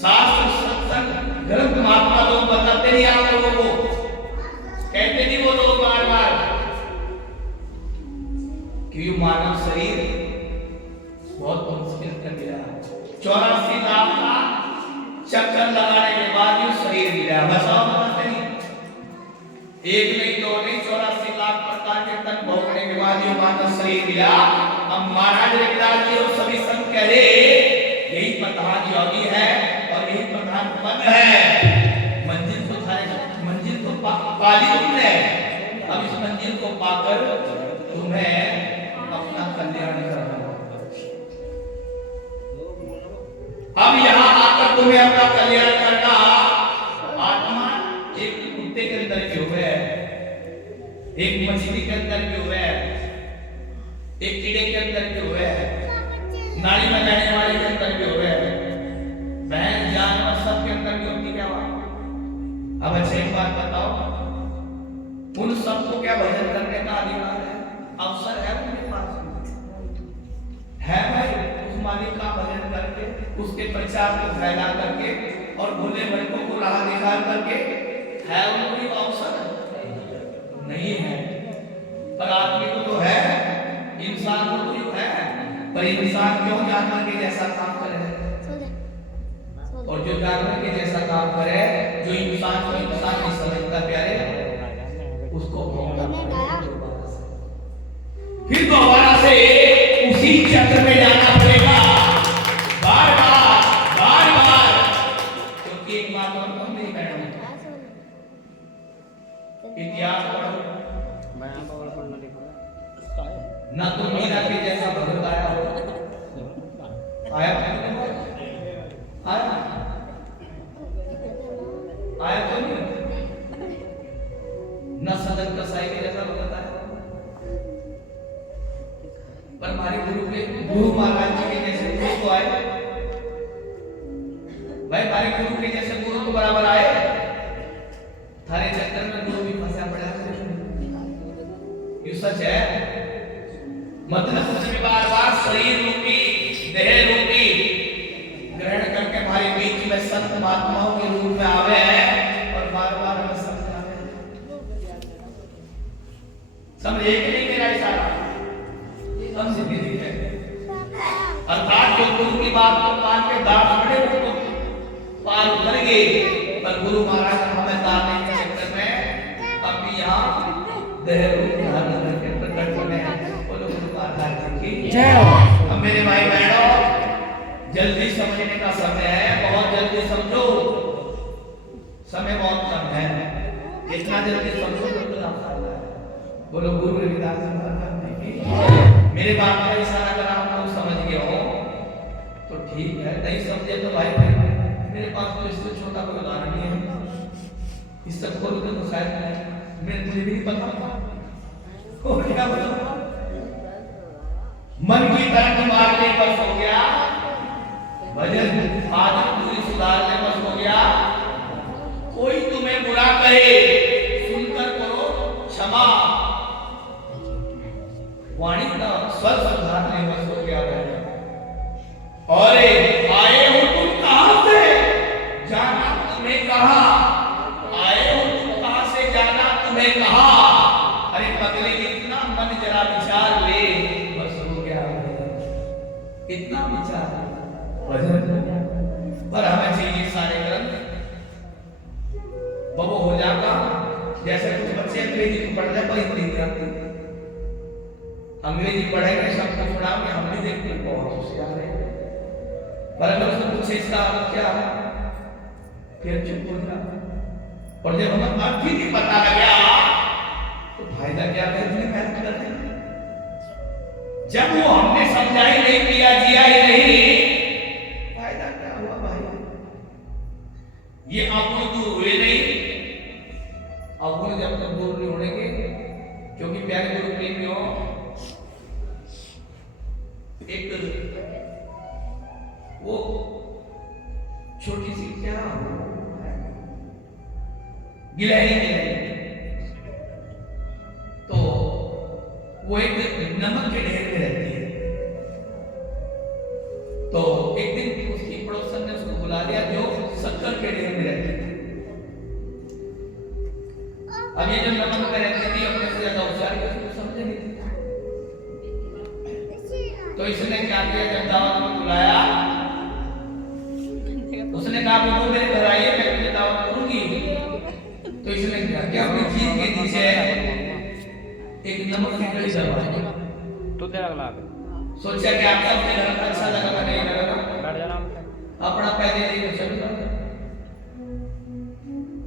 शास्त्र, सत्संग, ग्रंथ, महात्मा लोग बताते नहीं आप लोगों को, कहते नहीं वो लोग बार बार कि मानव शरीर बहुत मुश्किल कर दिया। 84 लाख का चक्कर लगाने के बाद ये शरीर मिला। बताओ बताते नहीं, एक नहीं दो नहीं, 84 लाख प्रकार के तन भोगने के बाद ये मानव शरीर मिला। अब महाराज रविदास जी और सभी संत कह रहे, यही प्रधान योगी है और यही प्रधान पद है। मंजिल को मंजिल तो पाली तुमने, अब इस मंजिल को पाकर तुम्हें अपना कल्याण करना। अब यहाँ आकर तुम्हें अपना कल्याण करना। आत्मा एक कुत्ते के अंदर क्यों है, एक मछली के अंदर क्यों है, एक कीड़े के अंदर क्यों है, नाली में जाने वाले के अंदर क्यों है, भैंस जानवर सब के अंदर क्यों होती क्या बात। अब अच्छा एक बात बताओ, उन सबको क्या भजन करने का अधिकार है, अवसर है उनके पास है भाई? उस मालिक का भजन करके, उसके प्रचार को फैला करके और भोले भटकों को राह दिखा करके है उनको अवसर नहीं है। पर आदमी को तो है, इंसान को तो है, पर इंसान क्यों जानवर के जैसा काम करे, और जो जानवर के जैसा काम करे, जो इंसान को इंसान नहीं समझता प्यारे, उसको फिर दोबारा से उसी चक्र में जाना पड़ेगा, बार बार। क्योंकि एक बात और कम नहीं मैडम, इतिहास पढ़ो, ना तो मीरा के जैसा भगत आया हो, आया तो नहीं, ना सदन कसाई के जैसा भगत आया। पर हमारे गुरु महाराज जी के जैसे गुरु तो आए भाई, हमारे गुरु के जैसे गुरु तो बराबर आए। थारे चक्कर में गुरु भी फंसा पड़ा है, ये सच है। मतलब उसमें बार बार शरीर रूपी, देह रूपी ग्रहण करके हमारे बीच में संत महात्माओं के रूप में आवे हैं और बार बार हमें समझावे। समझे कि नहीं मेरा इशारा? हम सीधी है, अर्थात जो गुरु की बात को मान के दांत बड़े को पार उतर गए, पर गुरु महाराज हमें तारने के चक्कर में अब भी यहाँ देह रूप धारण करके प्रकट बने हैं। बोलो गुरु महाराज की जय। अब मेरे भाई बहनों, जल्दी समझने का समय है, बहुत जल्दी समझो, समय बहुत कम है, जितना जल्दी समझो उतना फायदा है। बोलो गुरु रविदास जी महाराज की। मेरे बात का इशारा अगर आप लोग समझ गए हो तो ठीक है, नहीं समझे तो भाई मेरे पास तो इससे छोटा का कोई उदाहरण नहीं है। इस तक को तो शायद मुझे भी नहीं पता और क्या बताऊं। मन की तरफ मारने बस हो गया, भजन आदत पूरी सुधारने बस हो गया। कोई तुम्हें बुरा कहे सुनकर करो क्षमा, वाणी का स्वर सुधारने बस हो गया। और आए हो तुम कहां से, जाना तुम्हें कहां, आए हो तुम कहां से, जाना तुम्हें कहां। अरे पगले इतना मन जरा विचार ले बस हो गया, इतना विचार भजन पर हमें चाहिए सारे ग्रंथ बबो हो जाता। जैसे कुछ बच्चे अंग्रेजी को पढ़ रहे पर हिंदी नहीं आती, अंग्रेजी पढ़ेंगे शब्द पढ़ाओगे हम भी देखते बहुत होशियार है, पर अगर उसको पूछे इसका अर्थ क्या है फिर चुप हो जाता। और जब हमें अर्थ ही नहीं पता लगा तो फायदा क्या है इतनी मेहनत करने। जब वो हमने समझा ही नहीं, किया जिया ही नहीं, फायदा क्या हुआ भाई। ये अवगुण दूर हुए नहीं, अवगुण जब तक दूर नहीं होंगे, क्योंकि प्यारे गुरु प्रेमियों एक वो छोटी सी क्या गिलहरी तो वो एक नमक के ढेर में रहती है। तो एक दिन उसकी पड़ोसन ने उसको बुला लिया जो शक्कर के ढेर में रहती थी। अब ये जो नमक में रहती थी अपने से ज्यादा होशियार है, उसको समझ नहीं थी। तो इसने क्या किया, जब दावत में बुलाया उसने कहा वो मेरे घर आइए मैं तुझे दावत करूंगी। तो इसने क्या किया, अपनी जीभ के नीचे एक नमक की कड़ी दबा दी। तो तेरा अगला सोचा कि आपका मुझे घर अच्छा लगा नहीं लगा, बैठ जाना अपना पहले नहीं चल रहा।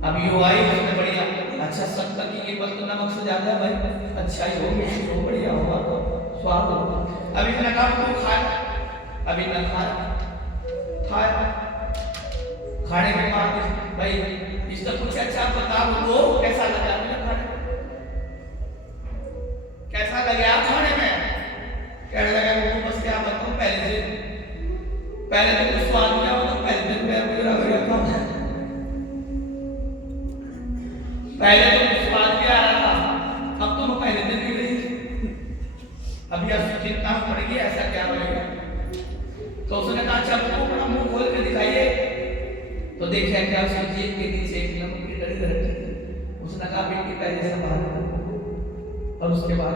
अब ये आई उसने बढ़िया अच्छा शक्कर की ये बस तो नमक से ज्यादा भाई अच्छा ही हो, मिर्ची हो, बढ़िया होगा स्वाद हो। अब इतना काम तो खाया, अभी न खाया, खाने के बाद भाई इसका कुछ अच्छा बताओ वो कैसा लगा मुझे खाने में, कैसा लगा खाने में, कहने लगा वो बस क्या बताऊं पहले तो कुछ स्वाद नहीं आया, तो पहले दिन मैं पूरा गया था, पहले तो कुछ स्वाद भी आ रहा था, अब तो मैं पहले दिन भी नहीं। अभी आपसे चिंता पड़ेगी ऐसा क्या होगा। तो उसने कहा अच्छा वो अपना मुंह खोल के दिखाइए। तो देखा क्या उसकी जेब के नीचे एक नमक की डली रखी थी। उसने कहा बेटी पहले से बाहर और उसके बाद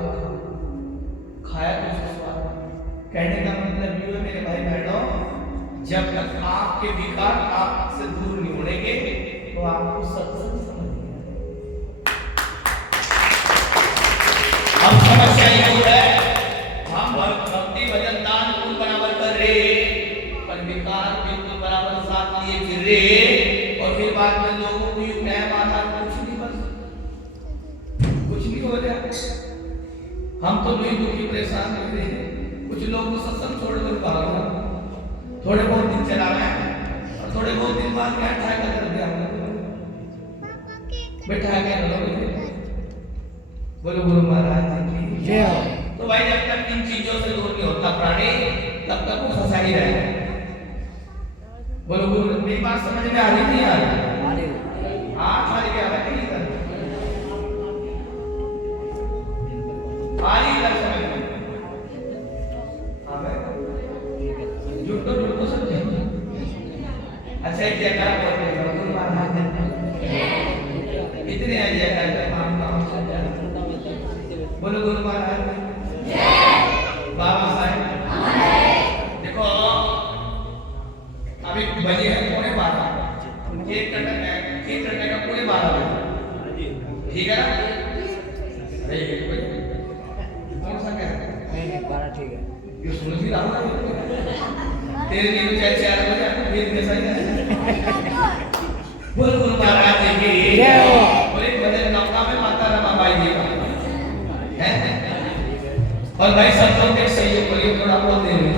खाया तो उसका स्वाद। कहने का मतलब ये है मेरे भाई बहनों, जब तक आपके विकार आपसे दूर नहीं होंगे तो आपको सत्संग समझ नहीं आएगा। अब समस्या ये है हम भक्ति भजन दान कुल बराबर कर रहे पर विकार बिल्कुल बराबर साथ लिए फिर रहे और फिर बाद में लोगों को यूं कह मारा कुछ नहीं, बस कुछ नहीं हो रहा। हम तो नहीं दुखी परेशान हो रहे हैं। कुछ लोग तो सत्संग छोड़कर भाग गए, थोड़े बहुत दिन चला गया और थोड़े बहुत दिन बाद क्या ठाका कर दिया बैठा के बोलो गुरु महाराज जी की जय। तो भाई जब तक इन चीजों से दूर नहीं होता प्राणी तब तक वो फंसा ही रहेगा। बोलो गुरु मेरी बात समझ में आ रही नहीं आ रही? हाँ खाली क्या है नहीं इधर आ रही इधर समझ में। हाँ भाई झूठ तो समझे। अच्छा एक जयकार बोलते हैं गुरु महाराज इतने जयकार बोलो गुरु महाराज बाबा साहेब। देखो अभी बजे है 12:15, केक कटने का 12:30 बजे, ठीक है ना? कौन सा क्या नहीं 12 ठीक है, ये सुन भी रहा हूँ तेरे लिए तो 4 बजे फिर कैसा ही है। बोलो गुरु महाराज जी की जय हो। बोले भजन नौका में माता रमाबाई जी का है और भाई सब लोग एक सहयोग करिए थोड़ा बहुत दे रहे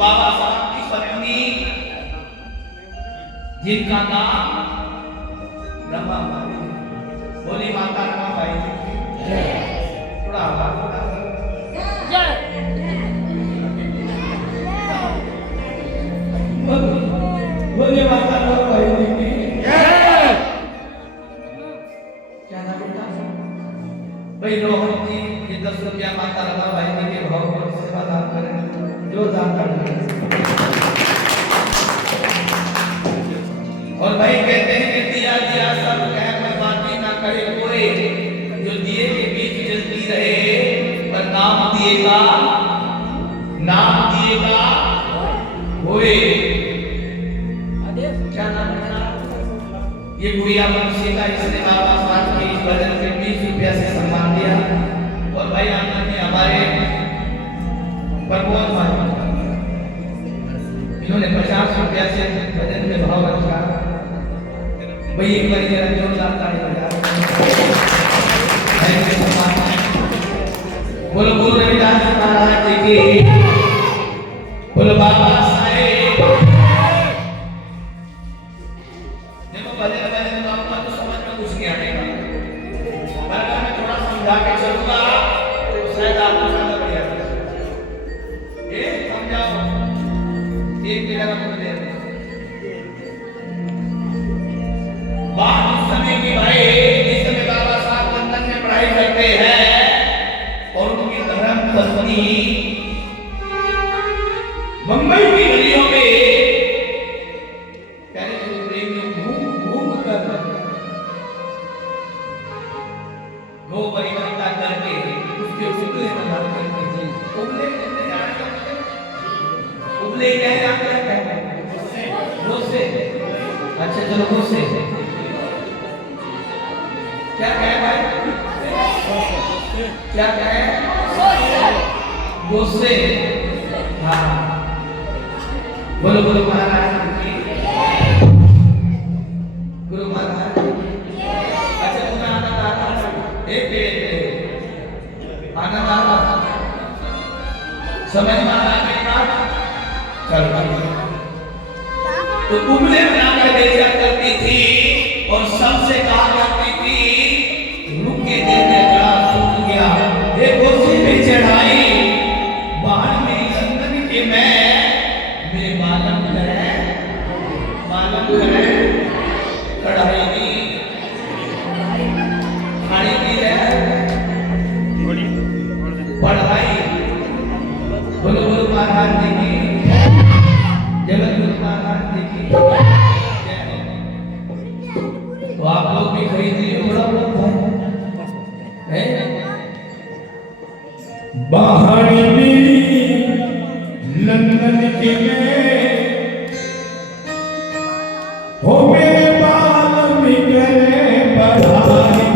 बाबा साहब की पत्नी जिनका नाम रमा बाई, बोली माता रमा बाई जी थोड़ा आवाज बोले माता रमा बाई जी की क्या नाम बेटा भाई रोहन जी ये 10 रुपया माता रमा बाई जी के भाव पर सेवा दान करें, जो दान करें। और भाई कहते हैं कि दिया दिया सब कह पर बाती ना करे कोई, जो दिए के बीच जलती रहे पर नाम दिएगा होए। क्या नाम है? ये गुड़िया बंशी का, इसने बाबा साहब के इस भजन के 20 रुपया से सम्मान दिया। और भाई आनंद में हमारे प्रमोद भाई इन्होंने 50 रुपया से भजन में भाव रखा। भाई एक बार जरा जोरदार ताली बजा। बोलो बोलो रविदास महाराज जी की, बोलो बाबा साहेब। देखो भजन भजन तो आपको तो समझ में कुछ नहीं आएगा, पर अगर मैं थोड़ा समझा के चलूंगा तो शायद आपको ज्यादा बढ़िया लगेगा। ये समझाओ एक की जगह पे दे बात उस समय की भाई, इस समय बाबा साहब लंदन में पढ़ाई करते हैं और उनकी धर्म पत्नी मुंबई की गलियों में घूम कर गो परिवर्तन करके उसके शुक्ल में करके उबले क्या गुस्से। अच्छा चलो गुस्से क्या कहे भाई, क्या कहे गुस्से। हाँ बोलो बोलो महाराज की, गुरु महाराज। अच्छा तुम्हें आनंद आ रहा? एक आनंद आ रहा, समझ में आ रहा है मेरी बात? चलो तो उबले बनाकर बेचा करती थी और सबसे कहा करती थी रुक के देने का सूख गया, एक कुर्सी पे चढ़ाई बाहर मेरी लंदन के मैं मेरे मालम करे कढ़ाई दी खाड़ी दी है पढ़ाई। बोलो बोलो महाराज जी की, जगत गुरु महाराज जी की। तो आप लोग भी खरीद लिए बड़ा है बाहर लंदन के हो मेरे बाल मिले बढ़ाई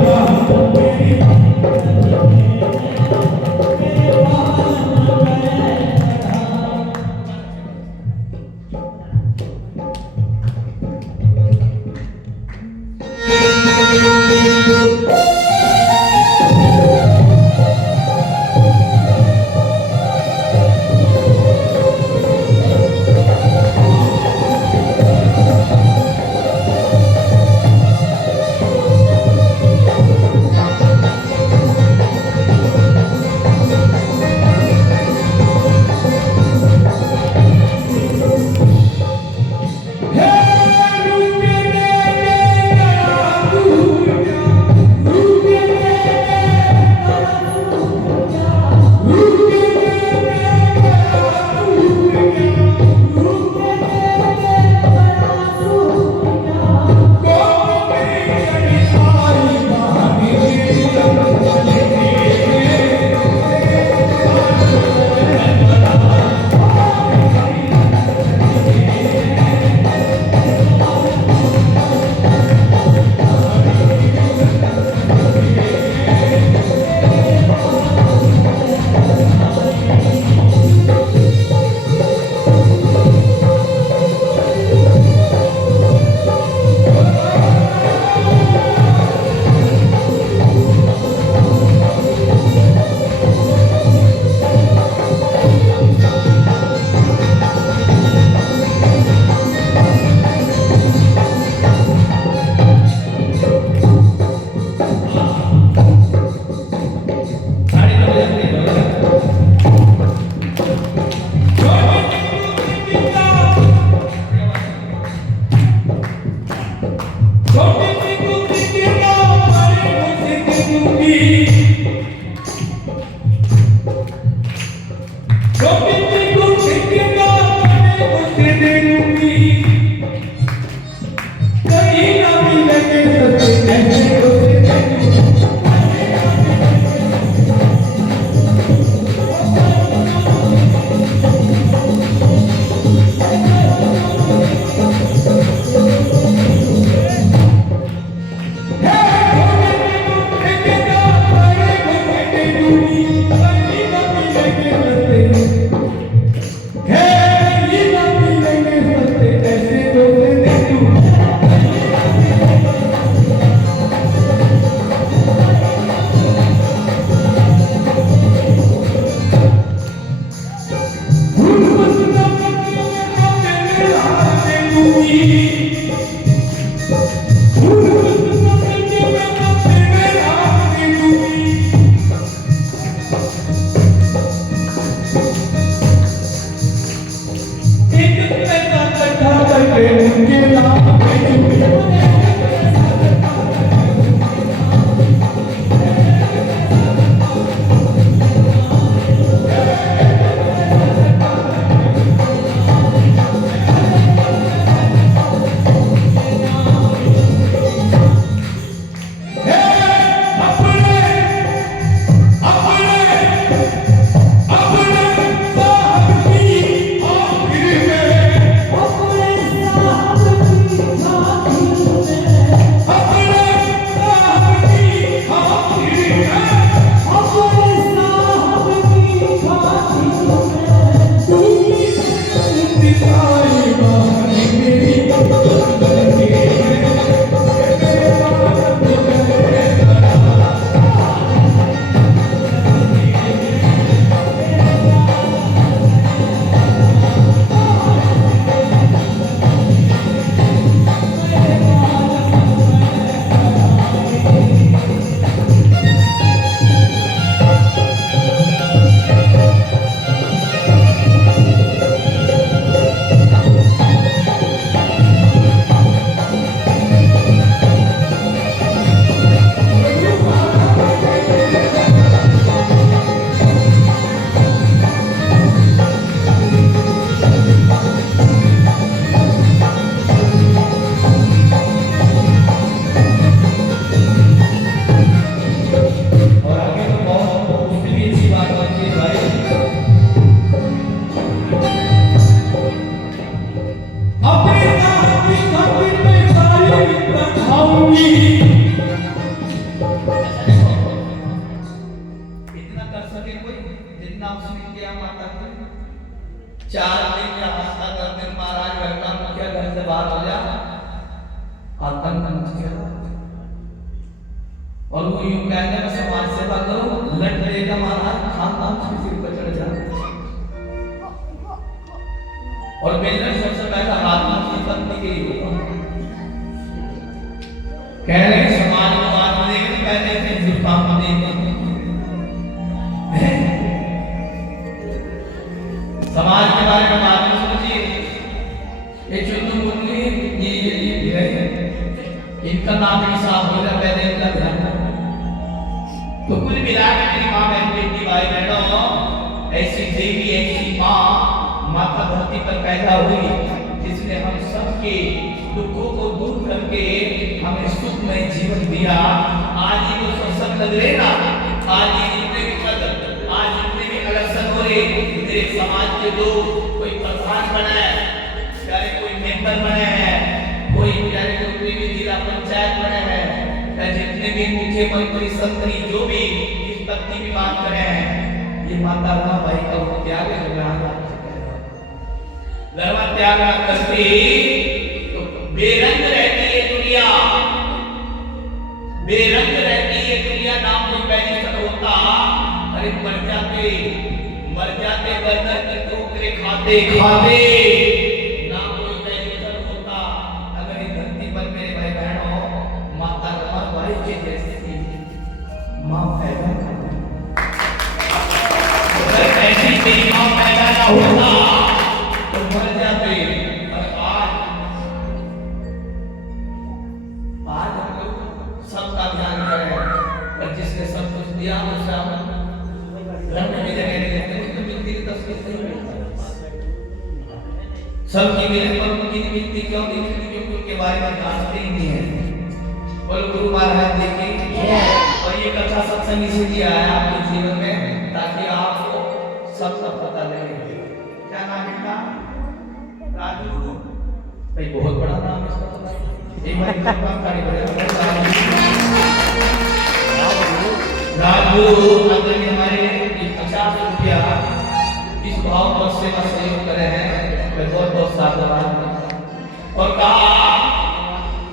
एक पैसा इकट्ठा करके उनके नाम पे और वो यूं कहने में समाज सेवा करो, लट रहेगा महाराज, खानदान के सिर पर चढ़ जाए। और मेरे सबसे पहला आत्मा की पत्नी के लिए कह रहे समाज में बात देख कहते थे जुकाम देख समाज के बारे में बात में सोचिए, ये चुन्नू मुन्नी ये है, इनका नाम हिसाब हो जाए पहले इनका ध्यान। तो कुल मिला के मेरी माँ बहन बेटी भाई बहनों, ऐसी देवी ऐसी माँ माता धरती पर पैदा हुई जिसने हम सबके दुखों को दूर करके हमें सुखमय जीवन दिया। आज ये जो सत्संग लग रहे ना, आज ये जितने भी कदम, आज जितने भी इलेक्शन हो रहे, मेरे समाज के लोग, कोई प्रधान बना है, चाहे कोई मेंबर बने हैं, कोई चाहे कोई भी जिला पंचायत बने हैं, चाहे जितने भी मुख्यमंत्री संतरी जो भी इस पत्नी की बात कर रहे हैं, ये माता रमाबाई का वो त्याग है जो यहाँ धर्म त्याग करती तो बेरंग रहती है दुनिया, बेरंग रहती है दुनिया। नाम कोई बैरिस्टर होता, अरे मर जाते बर्तन के टोकरे खाते खाते, नाम कोई बैरिस्टर होता। अगर इस धरती पर मेरे भाई बहनों माता रमाबाई के जैसी माँ पैदा कर, अगर ऐसी मेरी माँ पैदा ना होता तो मर जाते। और आज हम लोग सबका ध्यान करें, पर जिसने सब कुछ दिया उसे हम घर में भी जगह नहीं देते, उसको मिलती की तस्वीर नहीं मिलती। सबकी मेरे पर उनकी मिलती क्यों नहीं मिलती? क्योंकि उनके बारे में जानते ही नहीं है। बोल गुरु महाराज देखिए, और ये कथा सत्संग इसीलिए आया आपके जीवन में ताकि आपको सबका पता लगे। क्या नाम है इनका? राजगुरु भाई, बहुत बड़ा नाम है इसका। एक बार नाम तारीफ राजगुरु अंदर में हमारे 50 रुपया इस भाव पर सेवा सहयोग करे हैं, मैं बहुत बहुत साधुवाद। और कहा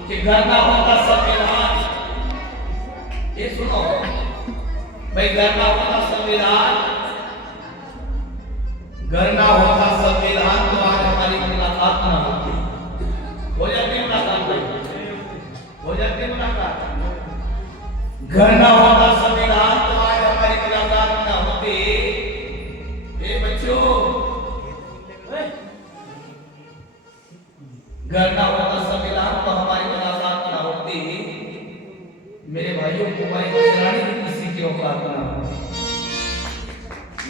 कि घर ना होता संविधान, ये सुनो भाई, घर ना होता संविधान, घर ना होता संविधान तो आज हमारी मुलाकात ना होती। हो जाती मुलाकात भाई, हो जाती मुलाकात। घर ना होता संविधान तो आज हमारी मुलाकात ना होती। ए बच्चों, करना होता संविधान तो हमारी मुलाकात ना होती। मेरे भाइयों मोबाइल चलाने की किसी की औकात ना होती।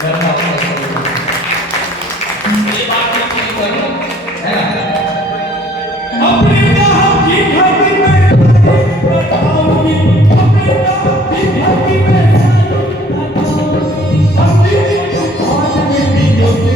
करना होता संविधान। ये बात मैं नहीं करूं, है ना? अपने राह की घाटी में बताऊंगी, अपने राह की घाटी में बताऊंगी, अपनी तूफान में भी उसे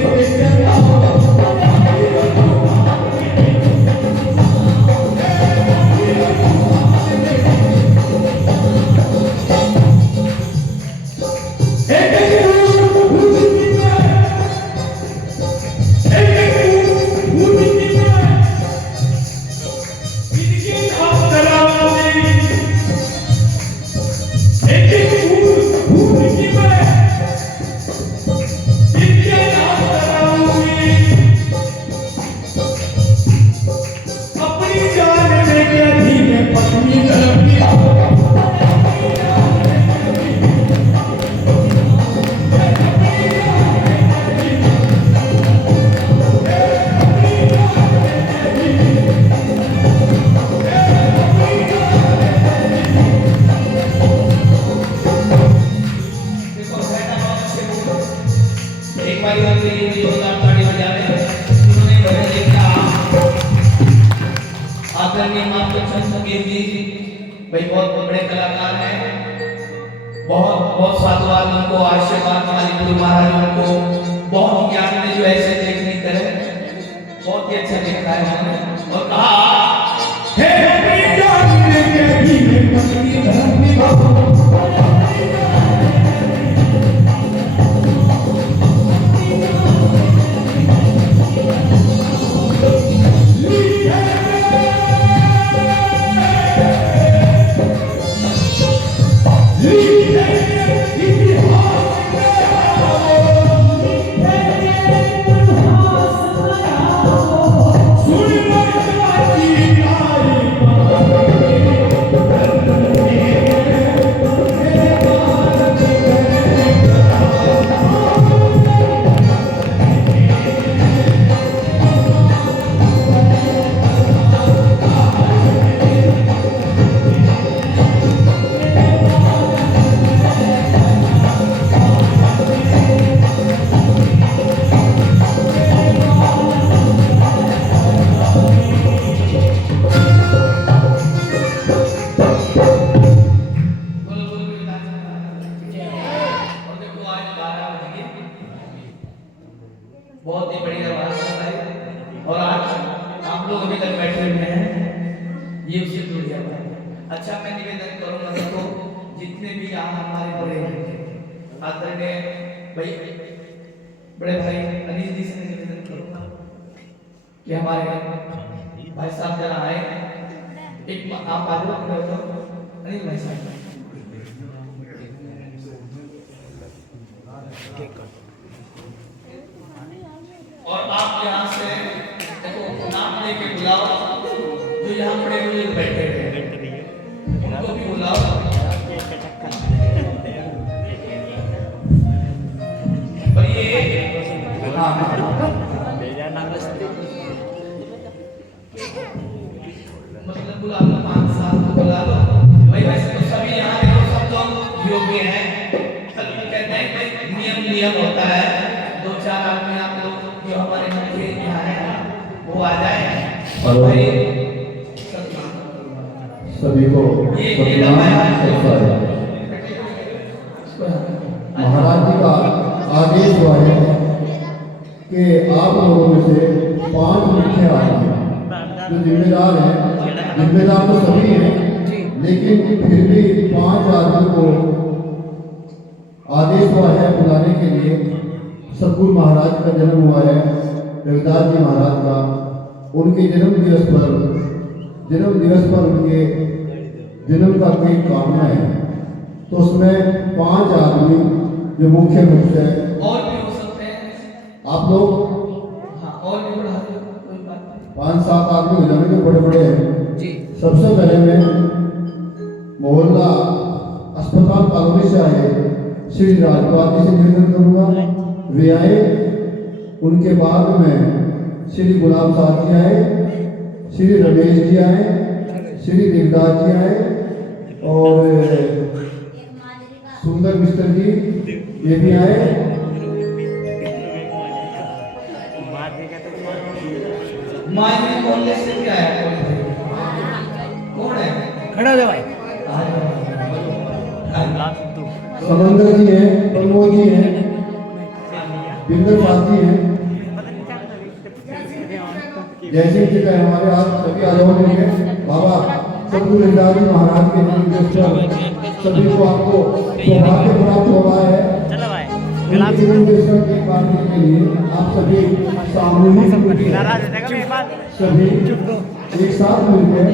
भाई बहुत बड़े कलाकार हैं, बहुत बहुत साधुवाद उनको, आशीर्वाद हमारे गुरु महाराज उनको बहुत ज्ञान में जो ऐसे टेक्निक करे, बहुत ही अच्छा लिखा है उन्होंने और कहा हे अपनी जान लेके भी मैं अपनी धर्म निभाऊं। बहुत ही बढ़िया बात है और आज आप लोग अभी तक बैठे हुए हैं, ये उससे बढ़िया बात है। अच्छा, मैं निवेदन करूंगा तो जितने भी यहाँ हमारे बड़े आदरणीय भाई बड़े भाई अनिल जी से निवेदन करूंगा कि हमारे भाई साहब जरा आए, एक आप आ जाओ अनिल भाई साहब। और आप यहाँ से देखो नाम लेके बुलाओ, जो यहाँ बड़े बुजुर्ग बैठे हैं उनको भी बुलाओ। और ये मतलब बुला लो, 5 साल को बुला लो भाई। वैसे तो सभी यहाँ देखो सब लोग योग्य हैं, सभी कहते हैं भाई नियम होता है, 2-4 आदमी आप लोग जो हमारे मंत्री यहाँ हैं वो आ जाए और भाई सभी को महाराज जी का आदेश हुआ है कि आप लोगों में से 5 मुख्य आदमी जो जिम्मेदार हैं, जिम्मेदार तो सभी हैं लेकिन फिर भी 5 आदमी को आदेश हुआ है बुलाने के लिए। सतगुरु महाराज का जन्म हुआ है, रविदास जी महाराज का, उनके जन्म दिवस पर उनके जन्म का कोई कामना है तो उसमें 5 आदमी जो मुख्य रूप से और भी हो सकते हैं आप लोग, हाँ और भी बढ़ा दो, कोई बात नहीं। 5-7 आदमी हो जाने जो बड़े बड़े हैं जी। सबसे पहले मैं मोहल्ला अस्पताल कॉलोनी से आए श्री राजपाल जी से निवेदन करूंगा, वे आए। उनके बाद में श्री गुलाब साहब जी आए, श्री रमेश जी आए, श्री देवदास जी आए और सुंदर मिस्टर जी ये भी आए। मायने कौन ले से क्या है? कौन है? खड़ा हो जा भाई। समंदर जी हैं, प्रमोद जी हैं, बिंदर साथ जी हैं, जैसे कि हमारे आज सभी आरोग्य में बाबा सतगुरु रविदास जी महाराज के निर्देश पर सभी को आपको सौभाग्य प्राप्त हुआ है। चलो भाई उनके निर्देश के बांटने के लिए आप सभी सामूहिक रूप से नाराज हो जाएगा मेरी बात। सभी एक साथ मिलकर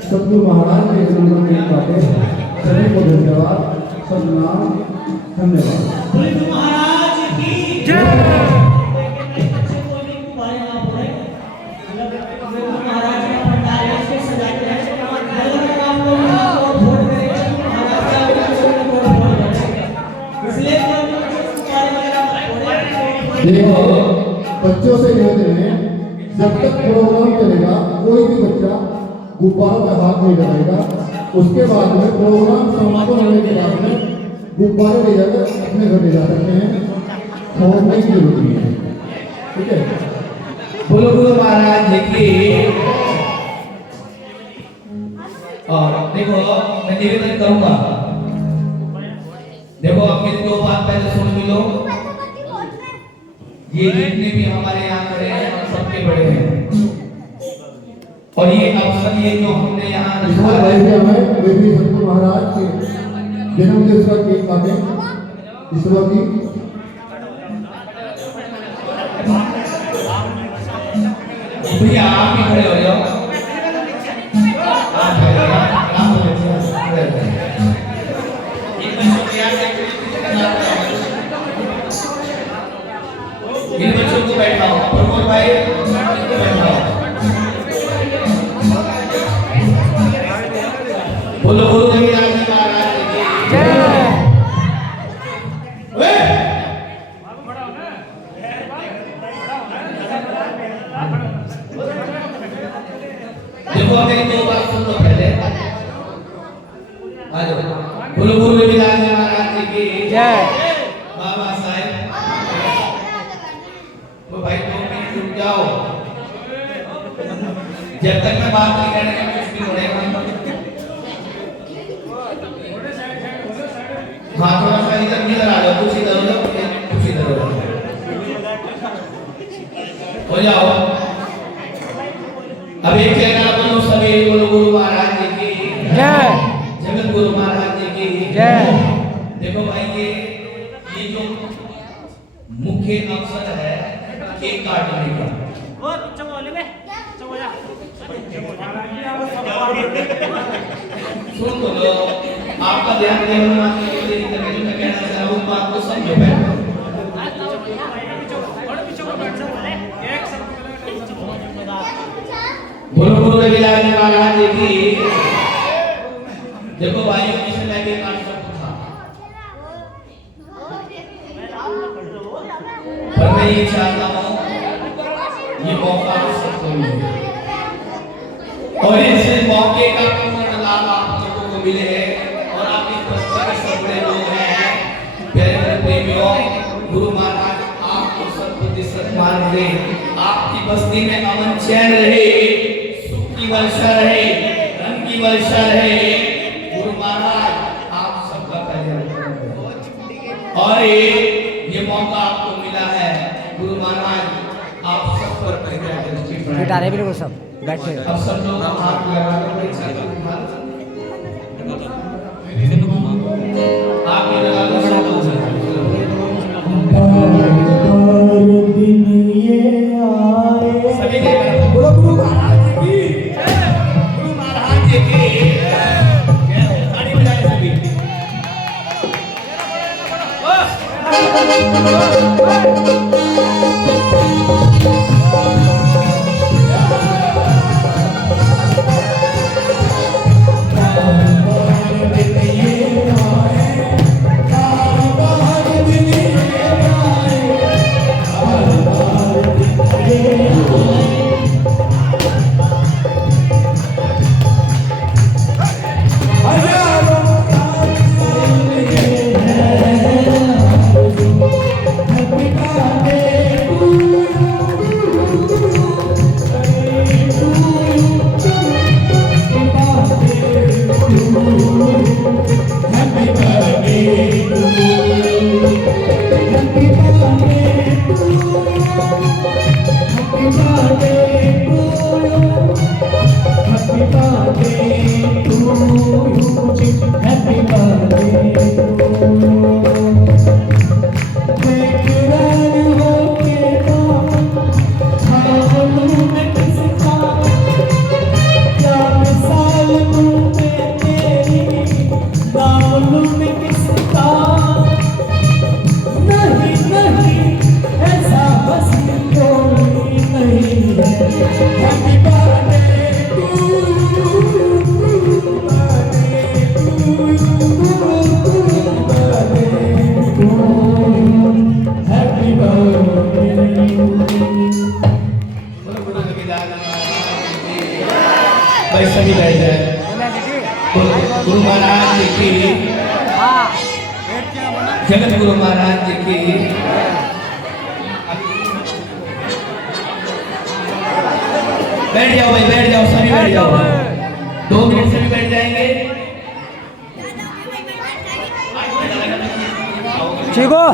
सतगुरु महाराज के जन्म के बातें सभी को धन्यवाद, सदनाम, धन्यवाद। महाराज की जय। देखो बच्चों से कहते हैं जब तक प्रोग्राम चलेगा कोई भी बच्चा गुब्बारों का हाथ नहीं लगाएगा। उसके बाद में प्रोग्राम समापन होने के बाद में गुब्बारे ले जाकर अपने घर ले जा सकते हैं, छोड़ने की जरूरत नहीं है। ठीक है, बोलो गुरु महाराज जी की। और देखो मैं निवेदन करूंगा, देखो अब मेरी 2 बात पहले सुन लो। ये जितने भी हमारे यहाँ खड़े हैं हम सबके बड़े हैं, और ये अवसर ये जो हमने यहाँ इसका भाई हमें वे भी सतगुरु महाराज के जन्म दिवस का केक काटे इस वक्त ही। भैया आप भी खड़े हो जाओ। इन बच्चों को बैठाओ, प्रमोद भाई बैठाओ। बोलो बोलो रविदास जी महाराज की जय। ओए देखो मेरी 2 बात सुन लो पहले। आ जाओ, बोलो गुरु रविदास जी महाराज जी की जय। बाबा साहब तो भाई 2 मिनट रुक जाओ, जब तक मैं बात नहीं करने का कुछ भी होने का। हाँ थोड़ा सा इधर आ जाओ, कुछ इधर हो जाओ, कुछ इधर हो जाओ। अब एक जगह बोलो सभी, बोलो गुरु महाराज जी की जय। जगत गुरु महाराज जी की जय। देखो भाई ये जो मुख्य अवसर है केक काटने का। वो चलो बोले बे चलो जा। सुन तो लो, आपका ध्यान देना के लिए जो मैं कहना चाह रहा हूँ बात को समझो पहले। बोलो गुरु रविदास जी महाराज जी की। देखो भाइयों किसी ने भी काट सकता था, पर मैं ये चाहता हूँ ये मौका सबको मिले और इस मौके का पूर्ण लाभ आप लोगों को मिले और आप इस बस्ती के सबसे लोग हैं प्यारे प्रेमियों। गुरु महाराज आपको सद्बुद्धि सद्मान दे, आपकी बस्ती में अमन चैन रहे, सुख की वर्षा रहे, धन की वर्षा रहे। गुरु महाराज आप सबका कल्याण करें और ये मौका आपको मिला है। गुरु महाराज आप सब पर कृपया दृष्टि बनाएं। बेटा रे बिल्कुल सब बैठे। अब सब लोग हाथ लगाकर परीक्षा का हाथ आप ये लगा लो। सभी के बोलो गुरु महाराज जी की जय। गुरु महाराज जी की जय। ताली बजाएं सभी। भाई सभी बैठ जाए। गुरु महाराज जी की, जगत गुरु महाराज जी की। बैठ जाओ भाई, बैठ जाओ, सभी बैठ जाओ। 2 मिनट सभी बैठ जाएंगे। ठीक हो